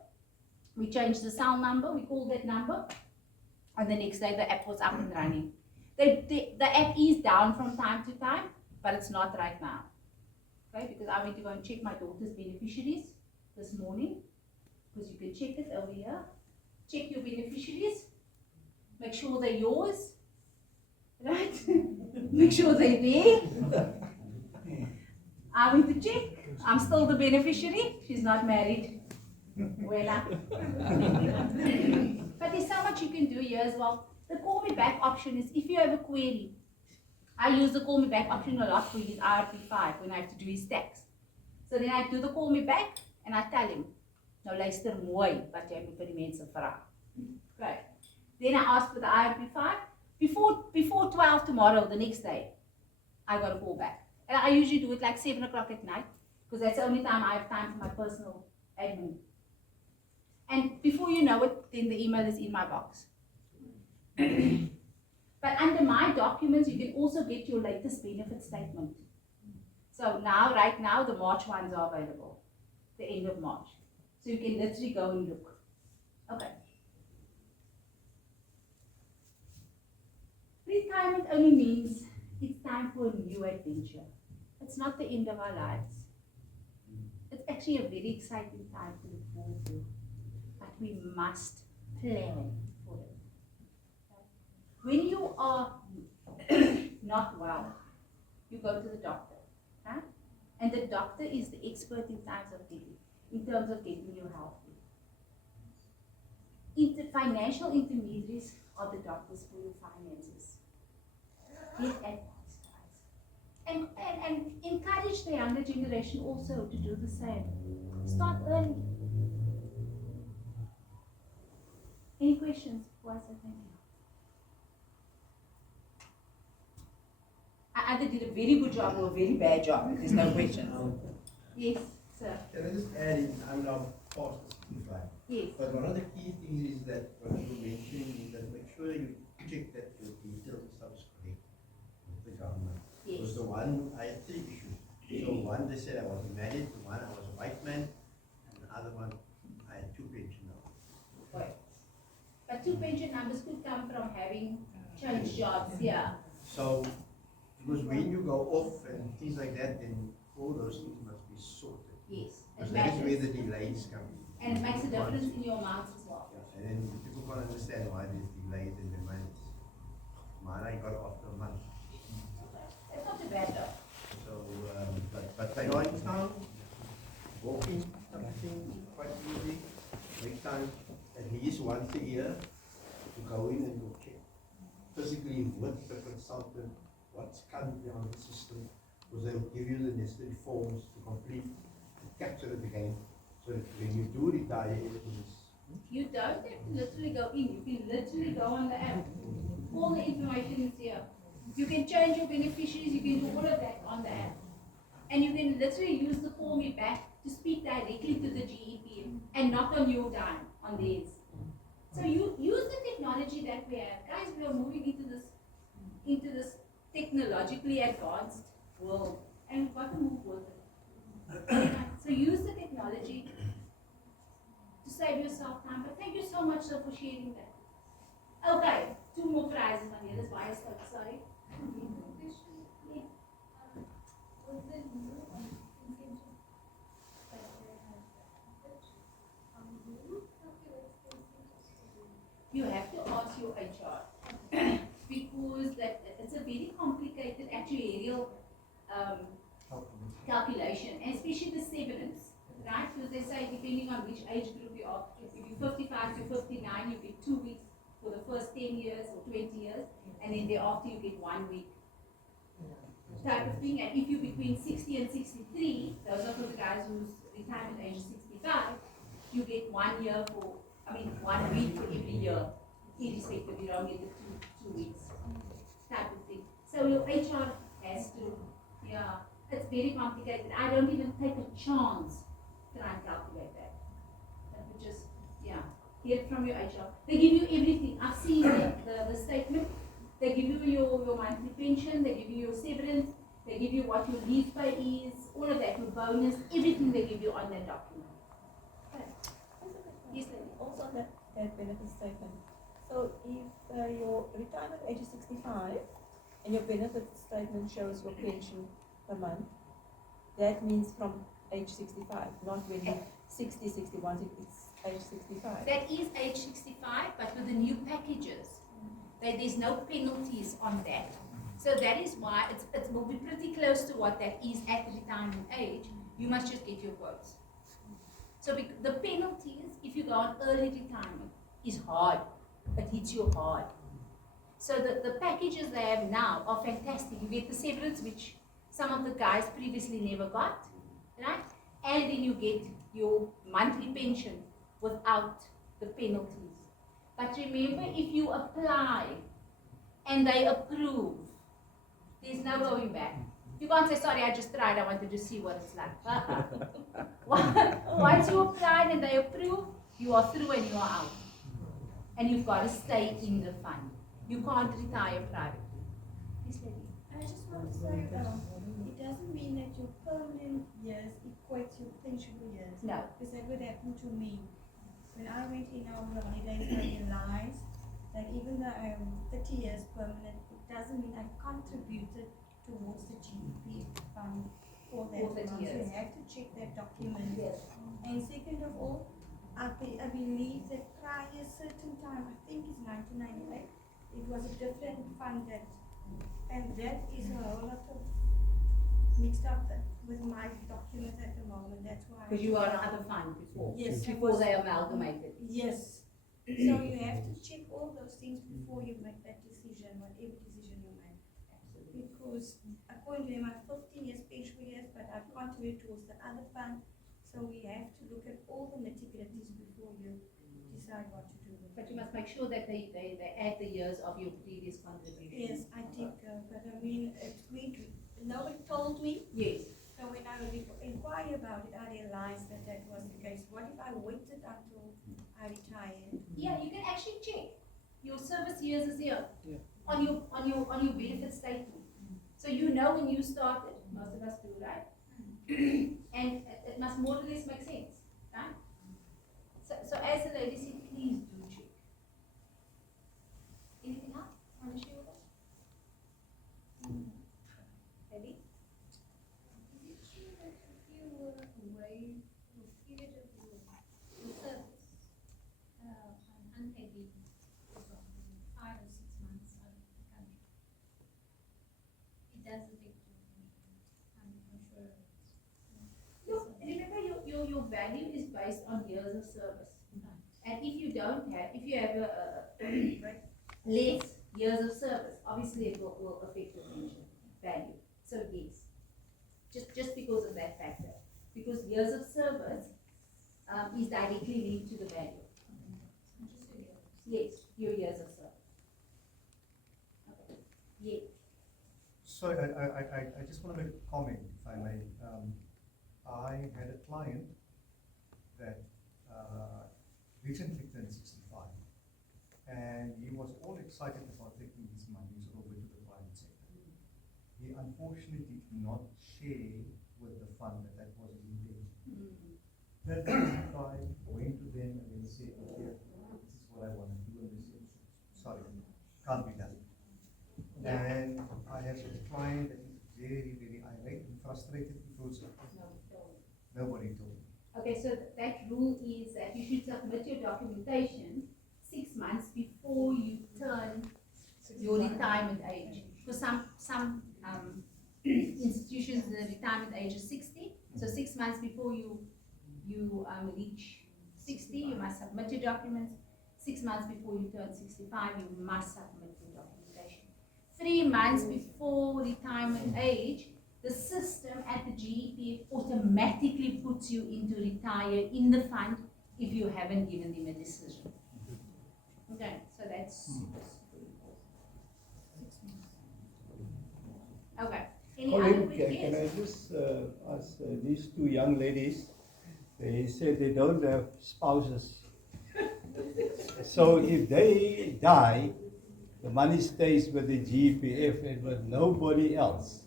We changed the cell number, we called that number, and the next day the app was up and running. The app is down from time to time, but it's not right now. Okay, because I went to go and check my daughter's beneficiaries this morning, because you can check it over here. Check your beneficiaries, make sure they're yours, right? Make sure they're there. I went to check, I'm still the beneficiary, she's not married. Well, but there's so much you can do here as well. The call me back option is if you have a query. I use the call me back option a lot for his IRP5 when I have to do his tax. So then I do the call me back and I tell him, nou luister mooi wat jy moet vir die mense vra. Okay. Then I ask for the IRP5. Before 12 tomorrow, the next day, I got a call back. And I usually do it like 7 o'clock at night, because that's the only time I have time for my personal admin. And before you know it, then the email is in my box. But under my documents, you can also get your latest benefit statement. So now, right now, the March ones are available, the end of March. So you can literally go and look. Okay. Retirement only means it's time for a new adventure. It's not the end of our lives. It's actually a very exciting time to look forward to. But we must plan for it. When you are not well, you go to the doctor, right? And the doctor is the expert in terms of getting you healthy. Financial intermediaries are the doctors for your finances. Get advice, guys. And encourage the younger generation also to do the same. Start early. Any questions before I say thank you? I either did a very good job or a very bad job. There's no questions. Yes, sir. Can I just add in, I mean, past the 65. Yes. But one of the key things is that what you were mentioning is that make sure you check that your details and stuff is correct with the government. Yes. Because the one, I had 3 issues. So one, they said I was married, one, I was a white man, and the other one, I had 2 pension numbers. Right. But 2 pension numbers could come from having changed jobs, yeah. So, because when you go off and things like that, then all those things must be sorted. Yes. Because It that is where matters. the delays come in. And it makes a difference in your amounts as well. Yeah, and then people can't understand why there's delays in the money. Mine I got after a month. It's not too bad though. So, but they are in town, walking, something quite easy, make time, at least once a year, to go in and do check physically with the consultant, what's currently on the system, because they'll give you the necessary forms to complete, to capture it again, so that when you do retire, everything is. You don't have to literally go in, you can literally go on the app. All the information is here. You can change your beneficiaries, you can do all of that on the app. And you can literally use the form back to speak directly to the GEPF and not on your dime, on theirs. So you use the technology that we have. Guys, we are moving into this technologically advanced world. And we've got to move with it. So use the technology to save yourself time. But thank you so much sir, for sharing that. Okay, 2 more prizes on here. That's why I stopped. Sorry. Yeah. Was the new intention that they had you calculate the You have to ask your HR because it's a very complicated actuarial calculation, and especially the severance, right? Because they say depending on which age group you are, if you're 55 to 59, you get 2 weeks for the first 10 years or 20 years, and then thereafter you get 1 week type of thing. And if you're between 60 and 63, those are for the guys whose retirement age is 65, you get 1 year for, 1 week for every year, irrespective, you don't get the two weeks type of thing. So your HR has to, yeah, it's very complicated. I don't even take a chance to try and calculate that. That would just, yeah, get it from your HR. They give you everything. I've seen the statement. They give you your monthly pension, they give you your severance, they give you what your leave pay is, all of that, your bonus, everything they give you on that document. Okay. Yes, lady. Also on that benefit statement. So if your retirement age is 65 and your benefit statement shows your pension per month, that means from age 65, not when you're 60, 61, it's age 65. That is age 65, but with the new packages, there's no penalties on that. So that is why it will be pretty close to what that is at retirement age. You must just get your quotes. So the penalties, if you go on early retirement, is hard. It hits you hard. So the packages they have now are fantastic. You get the severance, which some of the guys previously never got, right? And then you get your monthly pension without the penalties. But remember, if you apply and they approve, there's no going back. You can't say, sorry, I just tried, I wanted to see what it's like. Once you apply and they approve, you are through and you are out. And you've got to stay in the fund. You can't retire privately. Yes, lady. I just want to say, it doesn't mean that your permanent years equates your potential years. No. Because that would happen to me. When I went in over the holidays, I realized that even though I am 30 years permanent, it doesn't mean I contributed towards the GEPF fund for that For 30 amount. So years. you have to check that document. Yes. And second of all, I believe that prior certain time, I think it's 1998, it was a different fund and that is a whole lot of mixed up with my documents at the moment. That's why. Because you were on other fund before. Yes, I Before was. they amalgamated. Yes. So you have to check all those things before you make that decision, whatever decision you make. Absolutely. Because according to my 15 years pension years, but I've contributed towards the other fund. So we have to look at all the nitty-gritties before you decide what to do with it. But you must make sure that they add the years of your previous contribution. Yes, I think, but I mean, nobody told me. Yes. So when I inquired about it, I realized that that was the case What if I waited until I retired? Yeah, you can actually check your service years is here Yeah. on your benefit statement. So you know when you started. Most of us do, right? And it must more or less make sense, right? So as the lady said, please do check. Anything else you want to share with us? Lady? Is it true that if you were away for a period of your service, on unpaid leave, for example, 5 or 6 months out of the country, it does affect your pension? I'm sure of it. Remember your value is based on years of service. And if you have a less years of service, obviously it will affect your pension value. So yes, just because of that factor. Because years of service is directly linked to the value. Just a year. Yes, your years of service. Okay. Yeah. So I just want to make a comment, if I may. I had a client that recently turned 65, and he was all excited about taking his monies over to the private sector. He unfortunately did not share with the fund that was his intention. That guy went to them and they said, okay, this is what I want to do, and they said, sorry, can't be done. And I have a client that is very, very irate and frustrated because nobody told me. Okay, so that rule is that you should submit your documentation 6 months before you turn your retirement age. Because some institutions, the retirement age is 60. So 6 months before you reach 60, you must submit your documents. 6 months before you turn 65, you must submit your documentation. 3 months before retirement age, the system at the GEPF automatically puts you into retire in the fund if you haven't given them a decision. Okay, so that's okay. Any other Colin, questions? can I just ask these two young ladies? They said they don't have spouses. So if they die, the money stays with the GEPF and with nobody else.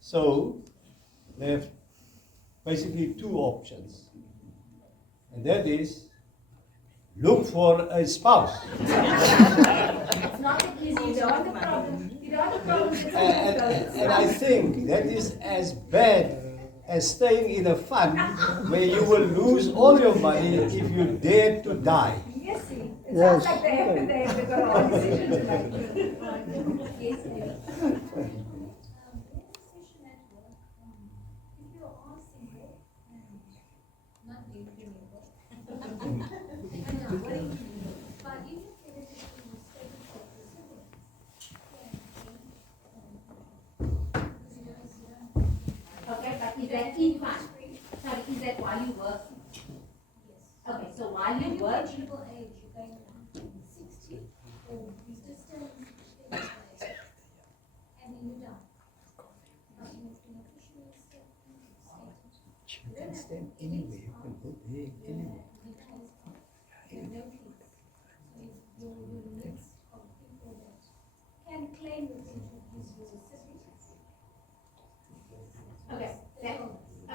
So they have basically two options. And that is, look for a spouse. It's not that easy. You don't have the problem. You don't have the problem. And I think that is as bad as staying in a fund where you will lose all your money if you dare to die. Yes, see. It Yes. sounds like they have got a hard decision to make. Yes, yes. There's a session at work, if you are single and not living single, I know, what do you mean? But even if it is in the state of the siblings, Okay, but is that in fund? Sorry, is that while you work? yes. Okay, so while When you you work, reach middle age, you're going on 60, or you just turn 60, and then you die. But you have been officially stated. You can stand anywhere, you can go there, anywhere. You have no kids. So if your list of people that can claim the pension is your siblings.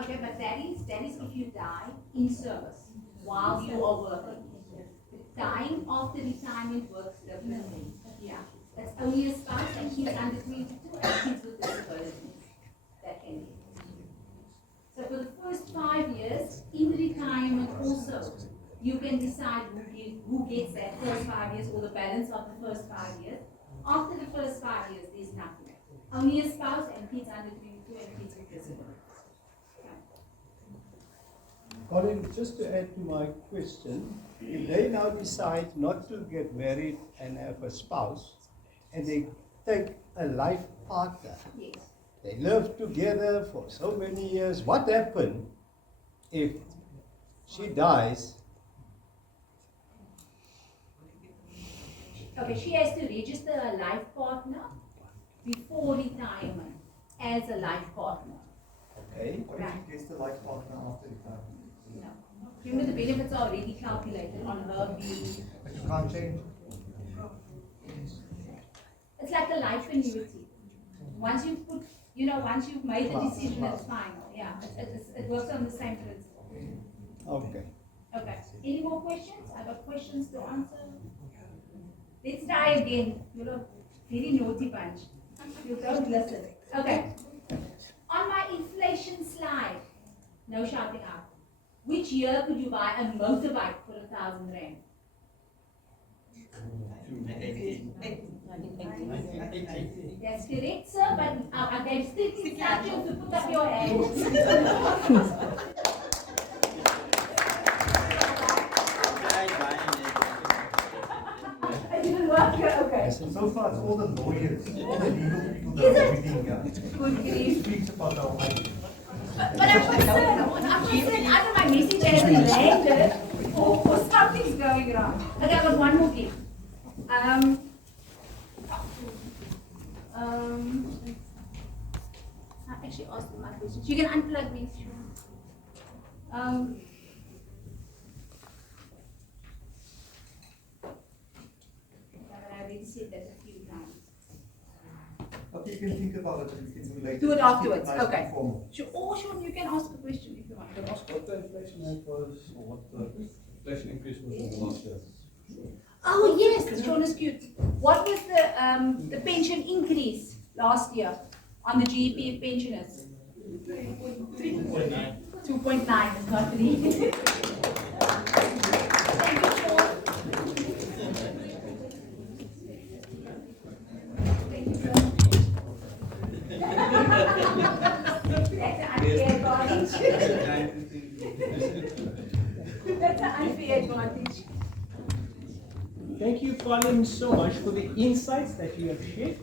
okay, but that is if you die in service while you are working. Dying after retirement works differently. Yeah, that's only a spouse and kids under 22 and kids with disabilities. That can be. So for the first 5 years in retirement also, you can decide who gets that first 5 years or the balance of the first 5 years. After the first 5 years, there's nothing. Only a spouse and kids under 22 and kids with disabilities. Colin, just to add to my question, if they now decide not to get married and have a spouse, and they take a life partner, Yes. they live together for so many years, what happens if she dies? Okay, she has to register a life partner before retirement as a life partner. Okay, What if he gets the life partner after retirement? No. Remember, the benefits are already calculated on her view. But you can't change. It's like a life annuity. Once you put, once you've made the decision, it's final. Yeah, it works on the same principle. Okay. Okay. Any more questions? I got questions to answer. Let's try again. You're a very naughty bunch. You don't listen. Okay. On my inflation slide, no shouting out. Which year could you buy a motorbike for 1,000 rand? That's correct, sir, but I gave strict instructions to put up your hands. It didn't work, okay. So far, it's all the lawyers, all the legal people Is that are it? reading here. Good grief. Speaks about our life. But I'm concerned either my message hasn't landed or something's going wrong. Okay, I got one more gift. I actually asked my questions. You can unplug me. I already said that a few times. Okay, you can think about it, and it's related. Do it afterwards, Nice and okay. formal. Sure, you can ask a question if you want. What the inflation rate was, or what the inflation increase was in the last year? Oh yes, Sean is cute. What was the pension increase last year on the GEPF pensioners? 2.9. 2.9 is not 3. Thank you, Sean. Thank you, sir. That's an unfair advantage. That's an unfair advantage. Thank you, Colin, so much for the insights that you have shared.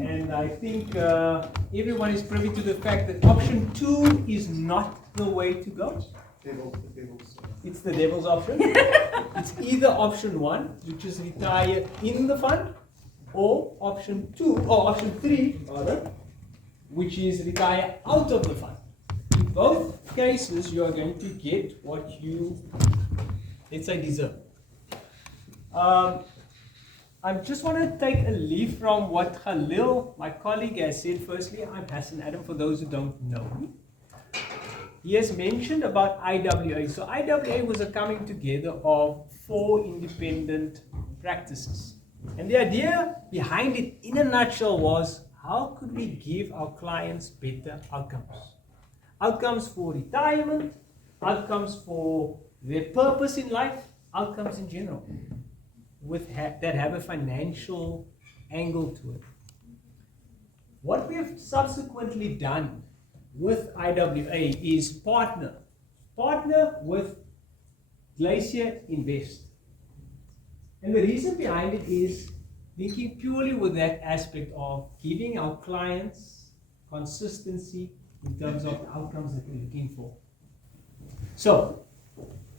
And I think everyone is privy to the fact that option 2 is not the way to go. It's the devil's option. It's either option 1, which is retire in the fund, or option 2, or option 3, rather, which is retire out of the fund. In both cases, you are going to get what you, let's say, deserve. I just want to take a leaf from what Khalil, my colleague, has said. Firstly, I'm Hassan Adam, for those who don't know me. He has mentioned about IWA. So IWA was a coming together of 4 independent practices. And the idea behind it, in a nutshell, was how could we give our clients better outcomes? Outcomes for retirement, outcomes for their purpose in life, outcomes in general, that have a financial angle to it. What we have subsequently done with IWA is partner with Glacier Invest. And the reason behind it is thinking purely with that aspect of giving our clients consistency in terms of the outcomes that we're looking for. So,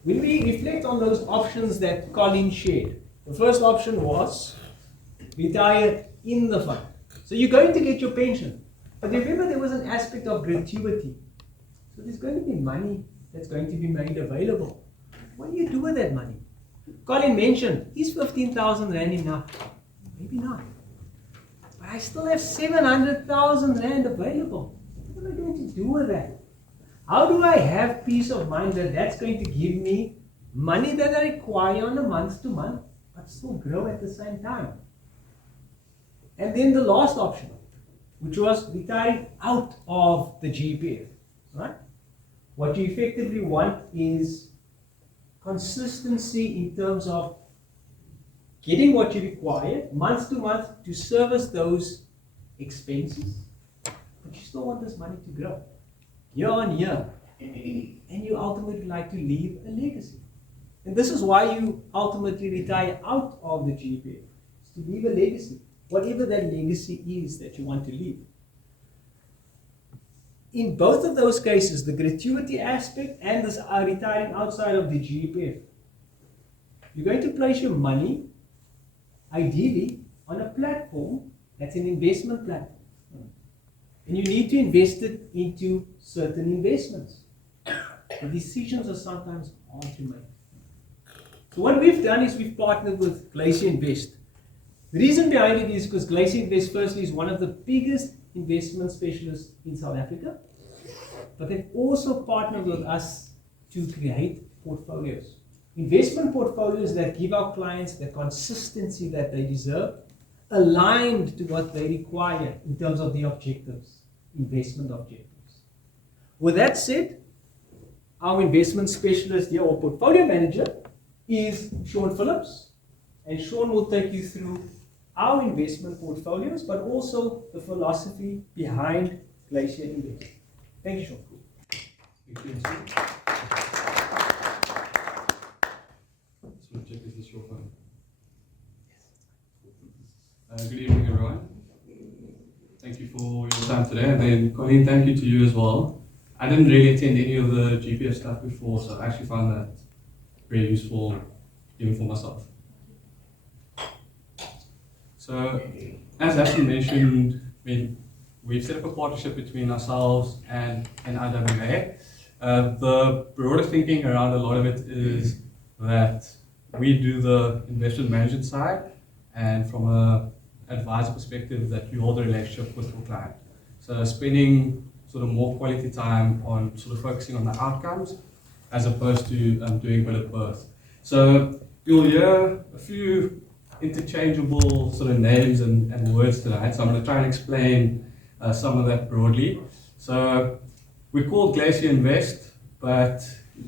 when we reflect on those options that Colin shared, the first option was retire in the fund. So you're going to get your pension. But remember, there was an aspect of gratuity. So there's going to be money that's going to be made available. What do you do with that money? Colin mentioned, is 15,000 Rand enough? Maybe not. But I still have 700,000 Rand available. What am I going to do with that? How do I have peace of mind that that's going to give me money that I require on a month to month, but still grow at the same time? And then the last option, which was retiring out of the GEPF, right? What you effectively want is consistency in terms of getting what you require month to month to service those expenses, but you still want this money to grow year on year, and you ultimately like to leave a legacy. And this is why you ultimately retire out of the GEPF, is to leave a legacy, whatever that legacy is that you want to leave. In both of those cases, the gratuity aspect and this retiring outside of the GEPF, you're going to place your money, ideally, on a platform that's an investment platform. And you need to invest it into certain investments. The decisions are sometimes hard to make. So what we've done is we've partnered with Glacier Invest. The reason behind it is because Glacier Invest, firstly, is one of the biggest investment specialists in South Africa, but they've also partnered with us to create portfolios. Investment portfolios that give our clients the consistency that they deserve, aligned to what they require in terms of the objectives, investment objectives. With that said, our investment specialist here, or portfolio manager, is Sean Phillips, and Sean will take you through our investment portfolios, but also the philosophy behind Glacier Invest. Thank you, Sean. Thank you. Just want to check if this is your phone. Good evening, everyone. Thank you for your time today, and then Colleen, thank you to you as well. I didn't really attend any of the GEPF stuff before, so I actually found that very useful even for myself. So, as Ashley mentioned, we've set up a partnership between ourselves and IWA. The broader thinking around a lot of it is that we do the investment management side, and from an advisor perspective, that you hold a relationship with your client. So spending sort of more quality time on sort of focusing on the outcomes as opposed to doing a bit of both. So you'll hear a few interchangeable sort of names and words tonight, so I'm going to try and explain some of that broadly. So we call Glacier Invest, but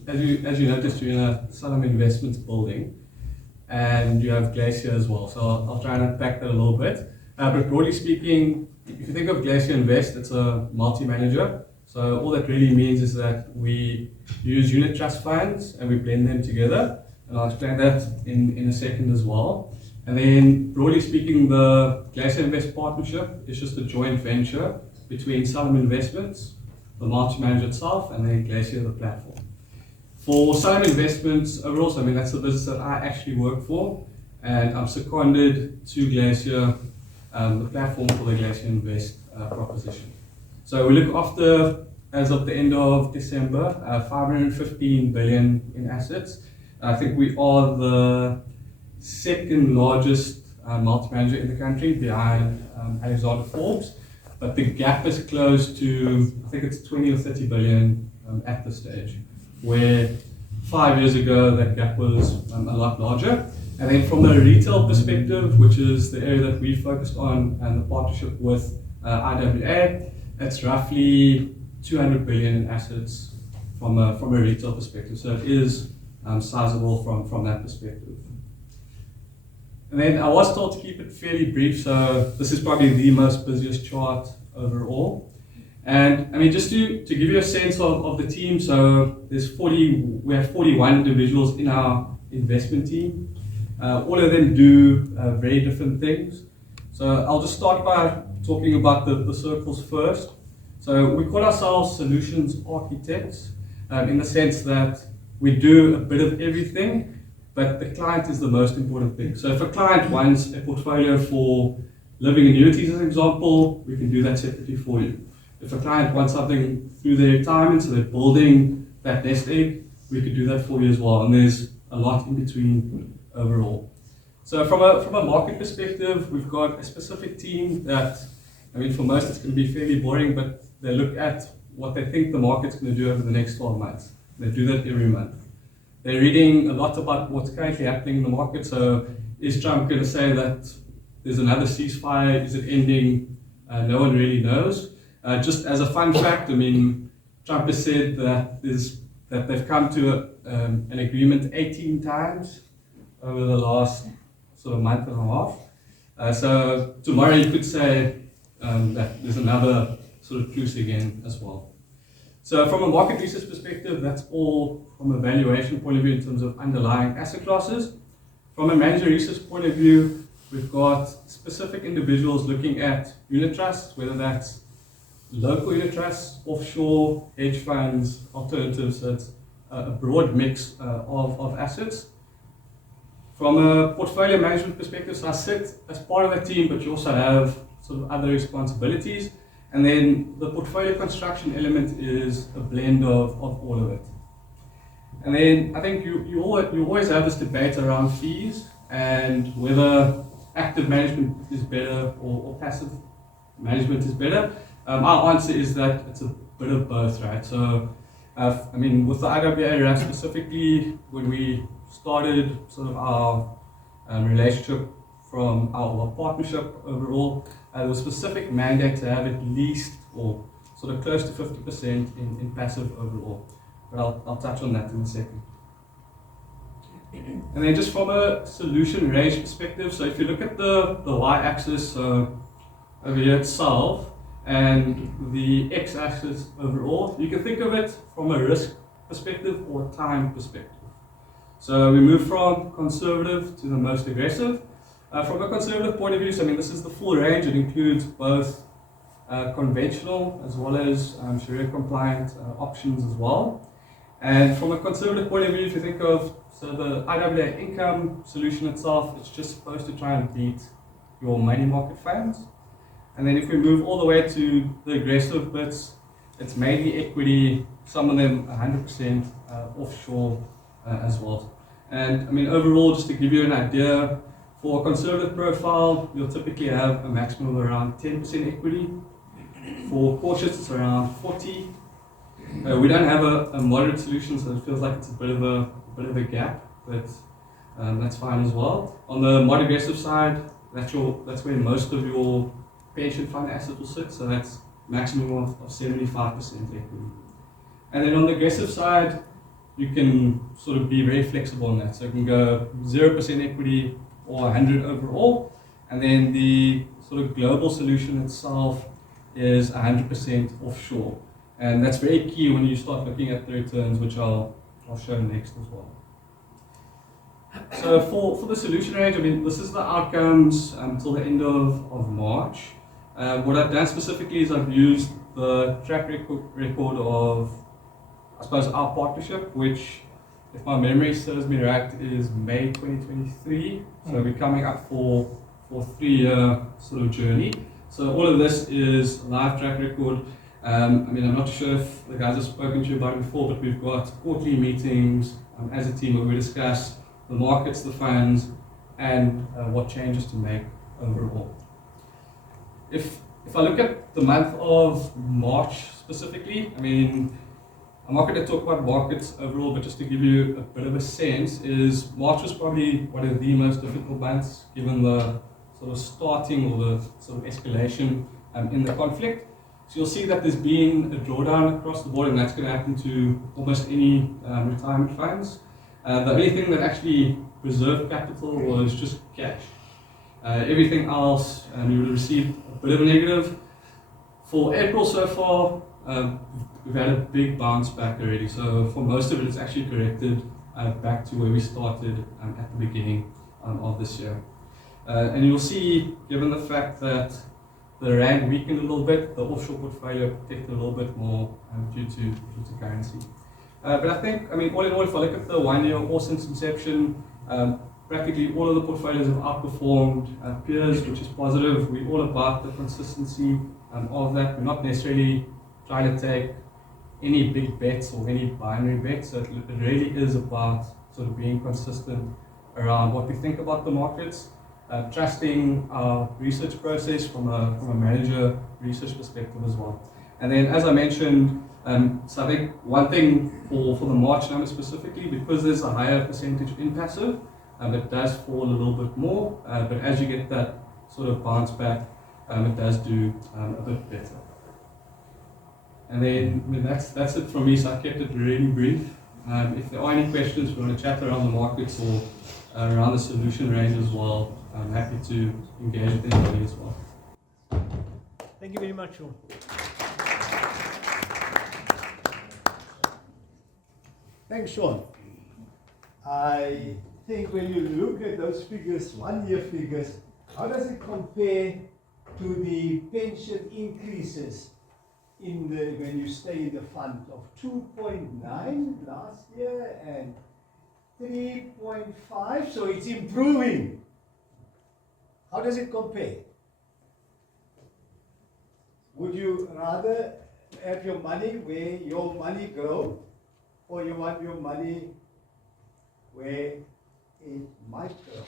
as you noticed, you're in a Sanlam Investments building, and you have Glacier as well. So I'll try and unpack that a little bit. But broadly speaking, if you think of Glacier Invest, it's a multi-manager. So all that really means is that we use unit trust funds and we blend them together. And I'll explain that in a second as well. And then broadly speaking, the Glacier Invest partnership is just a joint venture between Sanlam Investments, the multi-manager itself, and then Glacier, the platform. For Sanlam Investments overall, so that's the business that I actually work for, and I'm seconded to Glacier, the platform for the Glacier Invest proposition. So we look after, as of the end of December, 515 billion in assets. I think we are the second largest multi-manager in the country, behind Alexander Forbes, but the gap is close to, I think it's 20 or 30 billion at this stage, where 5 years ago that gap was a lot larger. And then from a retail perspective, which is the area that we focused on and the partnership with IWA, it's roughly 200 billion in assets from a retail perspective. So it is sizable from that perspective. And then I was told to keep it fairly brief, so this is probably the most busiest chart overall. And just to give you a sense of the team, so we have 41 individuals in our investment team. All of them do very different things. So I'll just start by talking about the circles first. So we call ourselves solutions architects, in the sense that we do a bit of everything, but the client is the most important thing. So if a client wants a portfolio for living annuities, as an example, we can do that separately for you. If a client wants something through their retirement, so they're building that nest egg, we could do that for you as well. And there's a lot in between overall. So from a market perspective, we've got a specific team that, for most it's going to be fairly boring, but they look at what they think the market's going to do over the next 12 months. They do that every month. They're reading a lot about what's currently happening in the market. So is Trump going to say that there's another ceasefire? Is it ending? No one really knows. Just as a fun fact, Trump has said that they've come to an agreement 18 times over the last sort of month and a half. So tomorrow you could say that there's another sort of truce again as well. So from a market research perspective, that's all from a valuation point of view in terms of underlying asset classes. From a manager research point of view, we've got specific individuals looking at unit trusts, whether that's local unit trusts, offshore, hedge funds, alternatives. So it's a broad mix of assets. From a portfolio management perspective, so I sit as part of that team, but you also have sort of other responsibilities. And then the portfolio construction element is a blend of all of it. And then I think you always have this debate around fees and whether active management is better or passive management is better. Our answer is that it's a bit of both, right? So, I mean, with the IWA RAF specifically, when we started sort of our relationship from our partnership overall, there was a specific mandate to have at least or sort of close to 50% in passive overall. But I'll touch on that in a second. And then just from a solution range perspective, so if you look at the y-axis over here itself and the x-axis overall, you can think of it from a risk perspective or time perspective. So we move from conservative to the most aggressive. From a conservative point of view, so I mean this is the full range. It includes both conventional as well as Sharia compliant options as well. And from a conservative point of view, if you think of the IWA income solution itself, it's just supposed to try and beat your money market funds. And then if we move all the way to the aggressive bits, it's mainly equity, some of them 100% offshore as well. And I mean overall, just to give you an idea, for a conservative profile, you'll typically have a maximum of around 10% equity. For cautious, it's around 40%. We don't have a moderate solution, so it feels like it's a bit of a gap, but that's fine as well. On the more aggressive side, that's where most of your pension fund assets will sit, so that's maximum of 75% equity. And then on the aggressive side, you can sort of be very flexible on that. So you can go 0% equity or 100 overall, and then the sort of global solution itself is 100% offshore. And that's very key when you start looking at the returns, which I'll show next as well. So for the solution range, I mean, this is the outcomes until the end of March. What I've done specifically is I've used the track record of, I suppose, our partnership, which, if my memory serves me right, is May 2023. So we're coming up for a 3-year sort of journey. So all of this is live track record. I mean, I'm not sure if the guys have spoken to you about it before, but we've got quarterly meetings as a team where we discuss the markets, the funds, and what changes to make overall. If I look at the month of March specifically, I mean, I'm not going to talk about markets overall, but just to give you a bit of a sense, is March was probably one of the most difficult months given the sort of starting or the sort of escalation in the conflict. So you'll see that there's been a drawdown across the board, and that's going to happen to almost any retirement funds. The only thing that actually preserved capital was just cash. Everything else, you would have received a bit of a negative. For April so far, we've had a big bounce back already. So for most of it, it's actually corrected back to where we started at the beginning of this year. And you'll see, given the fact that the rand weakened a little bit, the offshore portfolio protected a little bit more due to currency. But I think, I mean, all in all, if I look at the 1 year or since inception, practically all of the portfolios have outperformed peers, which is positive. We're all about the consistency of that. We're not necessarily trying to take any big bets or any binary bets. So it really is about sort of being consistent around what we think about the markets. Trusting our research process from a manager research perspective as well. And then, as I mentioned, so I think one thing for the March number specifically, because there's a higher percentage in passive, it does fall a little bit more, but as you get that sort of bounce back, it does do a bit better. And then, I mean, that's it from me, so I kept it really brief. If there are any questions, we want to chat around the markets or around the solution range as well, I'm happy to engage with anybody as well. Thank you very much, Sean. Thanks, Sean. I think when you look at those figures, 1 year figures, how does it compare to the pension increases when you stay in the fund of 2.9 last year and 3.5, so it's improving. How does it compare? Would you rather have your money where your money grow, or you want your money where it might go.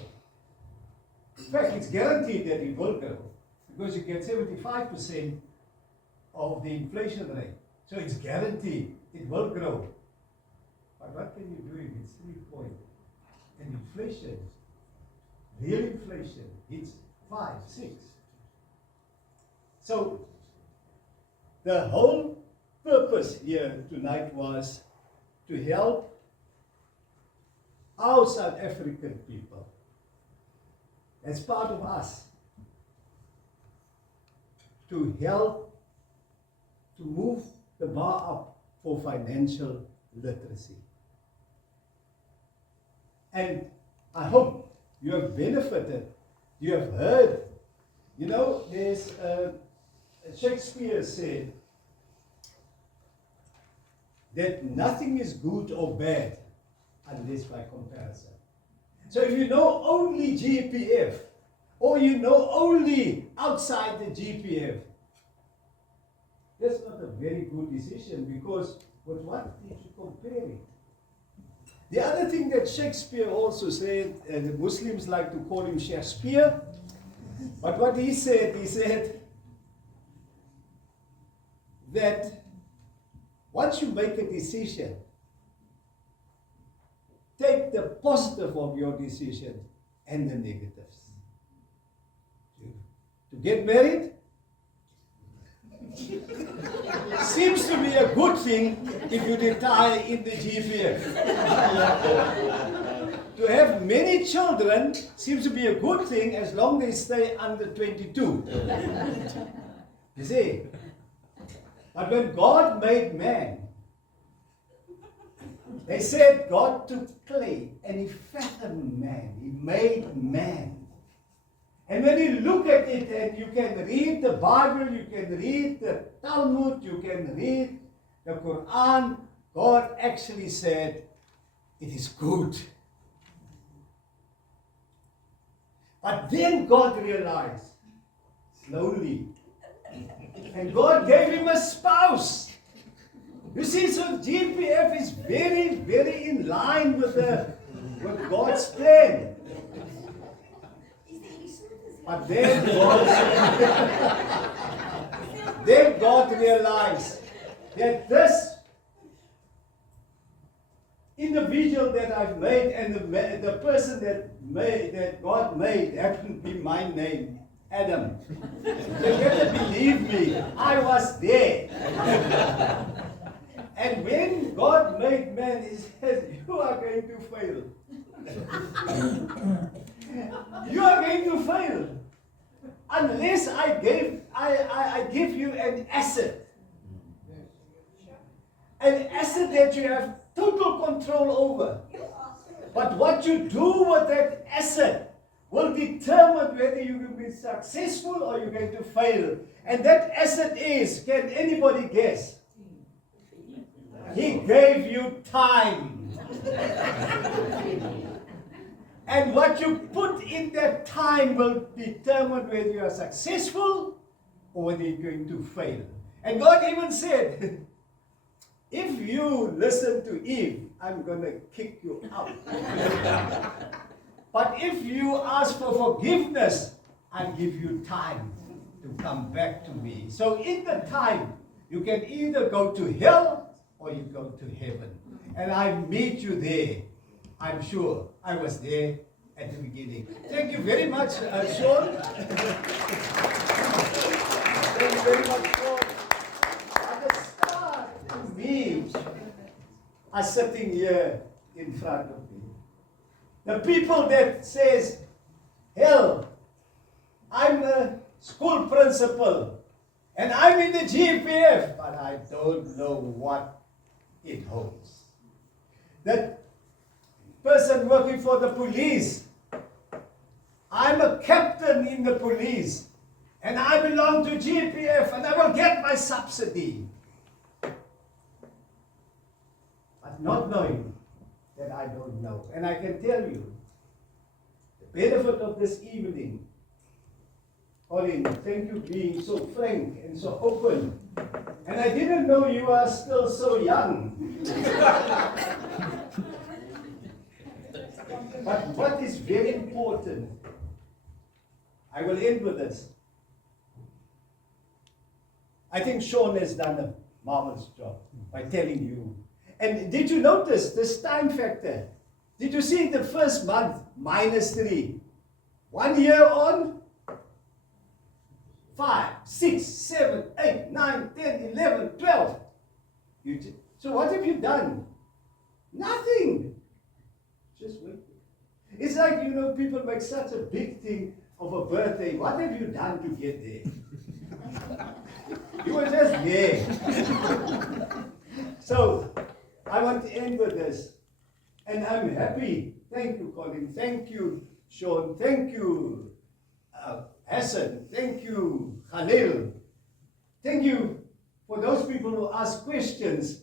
In fact, it's guaranteed that it will go because you get 75% of the inflation rate. So it's guaranteed it will grow. But what can you do if it's 3 points? And inflation, real inflation, hits 5, 6. So the whole purpose here tonight was to help our South African people. As part of us, to help to move the bar up for financial literacy. And I hope you have benefited, you have heard. You know, there's Shakespeare said that nothing is good or bad unless by comparison. So if you know only GEPF, or you know only outside the GEPF, that's not a very good decision, because with what did you compare it? The other thing that Shakespeare also said, and the Muslims like to call him Shakespeare, but what he said that once you make a decision, take the positive of your decision and the negatives. To get married seems to be a good thing if you retire in the GEPF. To have many children seems to be a good thing as long as they stay under 22. You see? But when God made man, they said God took clay and he fathomed man. He made man. And when you look at it, and you can read the Bible, you can read the Talmud, you can read the Quran, God actually said, it is good. But then God realized, slowly, and God gave him a spouse. You see, so GEPF is very, very in line with God's plan. But then God realized that this individual that I've made and the person that God made happened to be my name, Adam. You better believe me, I was there. And when God made man, he said, you are going to fail. You are going to fail unless I give you an asset. An asset that you have total control over. But what you do with that asset will determine whether you will be successful or you're going to fail. And that asset is, can anybody guess? He gave you time. And what you put in that time will determine whether you are successful or whether you're going to fail. And God even said, if you listen to Eve, I'm going to kick you out. But if you ask for forgiveness, I'll give you time to come back to me. So in the time, you can either go to hell or you go to heaven. And I meet you there. I'm sure I was there at the beginning. Thank you very much, Sean. Thank you very much, Sean. At the start, to me, are sitting here in front of me. The people that says, hell, I'm a school principal, and I'm in the GEPF, but I don't know what it holds. That person working for the police, I'm a captain in the police, and I belong to GEPF, and I will get my subsidy. But not knowing that I don't know. And I can tell you, the benefit of this evening, Colin, thank you for being so frank and so open. And I didn't know you are still so young. But what is very important, I will end with this. I think Sean has done a marvelous job by telling you. And did you notice this time factor? Did you see the first month, -3? 1 year on, 5, 6, 7, 8, 9, 10, 11, 12. So what have you done? Nothing. Just wait. It's like, you know, people make such a big thing of a birthday. What have you done to get there? You were just there. So, I want to end with this. And I'm happy. Thank you, Colin. Thank you, Sean. Thank you, Hassan. Thank you, Khalil. Thank you for those people who ask questions.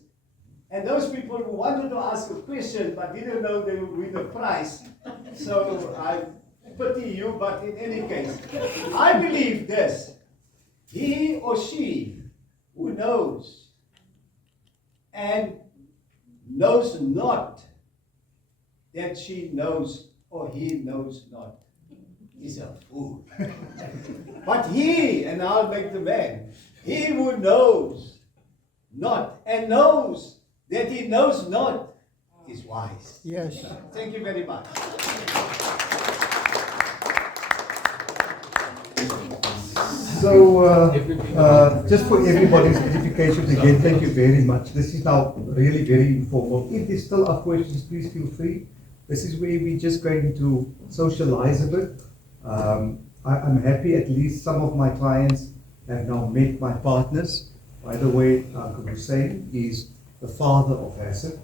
And those people who wanted to ask a question but didn't know they would win a prize. So I pity you, but in any case, I believe this. He or she who knows and knows not that she knows or he knows not is a fool. But he, and I'll make the man, he who knows not and knows that he knows not is wise. Yes. Thank you very much. So, just for everybody's edification again, thank you very much. This is now really very informal. If there still are questions, please feel free. This is where we're just going to socialize a bit. I'm happy at least some of my clients have now met my partners. By the way, Uncle Hussein is the father of Hassan,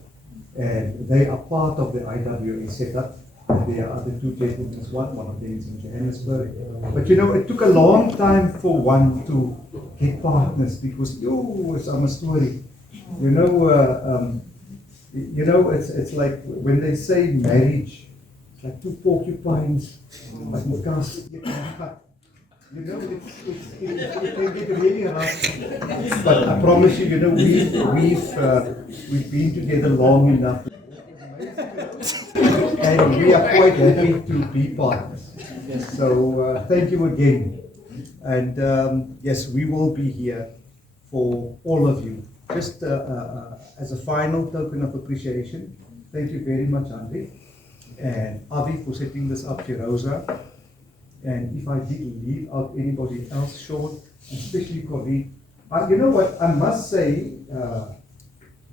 and they are part of the IWA setup. There are other two gentlemen as well, one of them is in Johannesburg. But you know, it took a long time for one to get partners because, it's a story. You know, it's like when they say marriage, it's like two porcupines, like you know, it can get really rough. But I promise you, you know, we've been together long enough. And we are quite happy to be partners. So thank you again. And yes, we will be here for all of you. Just as a final token of appreciation, thank you very much, Andre, and Avi for setting this up, Rosa. And if I did leave out anybody else short, especially Kobe, you know what, I must say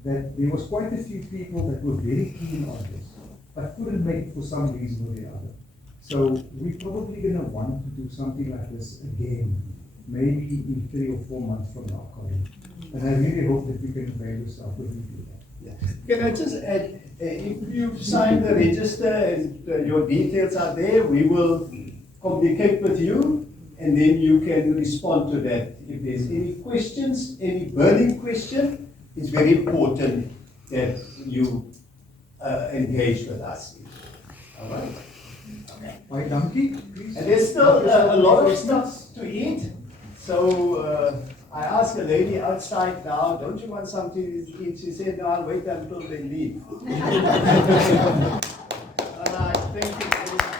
that there was quite a few people that were very keen on this, but couldn't make it for some reason or the other. So we're probably going to want to do something like this again, maybe in 3 or 4 months from now, Colin. And I really hope that you can avail yourself when you do that. Yeah. Can I just add, if you've signed the register and your details are there, we will communicate with you, and then you can respond to that. If there's any questions, any burning question, it's very important that you engage with us. All right? Okay. My donkey, please. And there's still a lot of stuff to eat. So I asked a lady outside now, don't you want something to eat? She said, no, I'll wait until they leave. All right, thank you very much.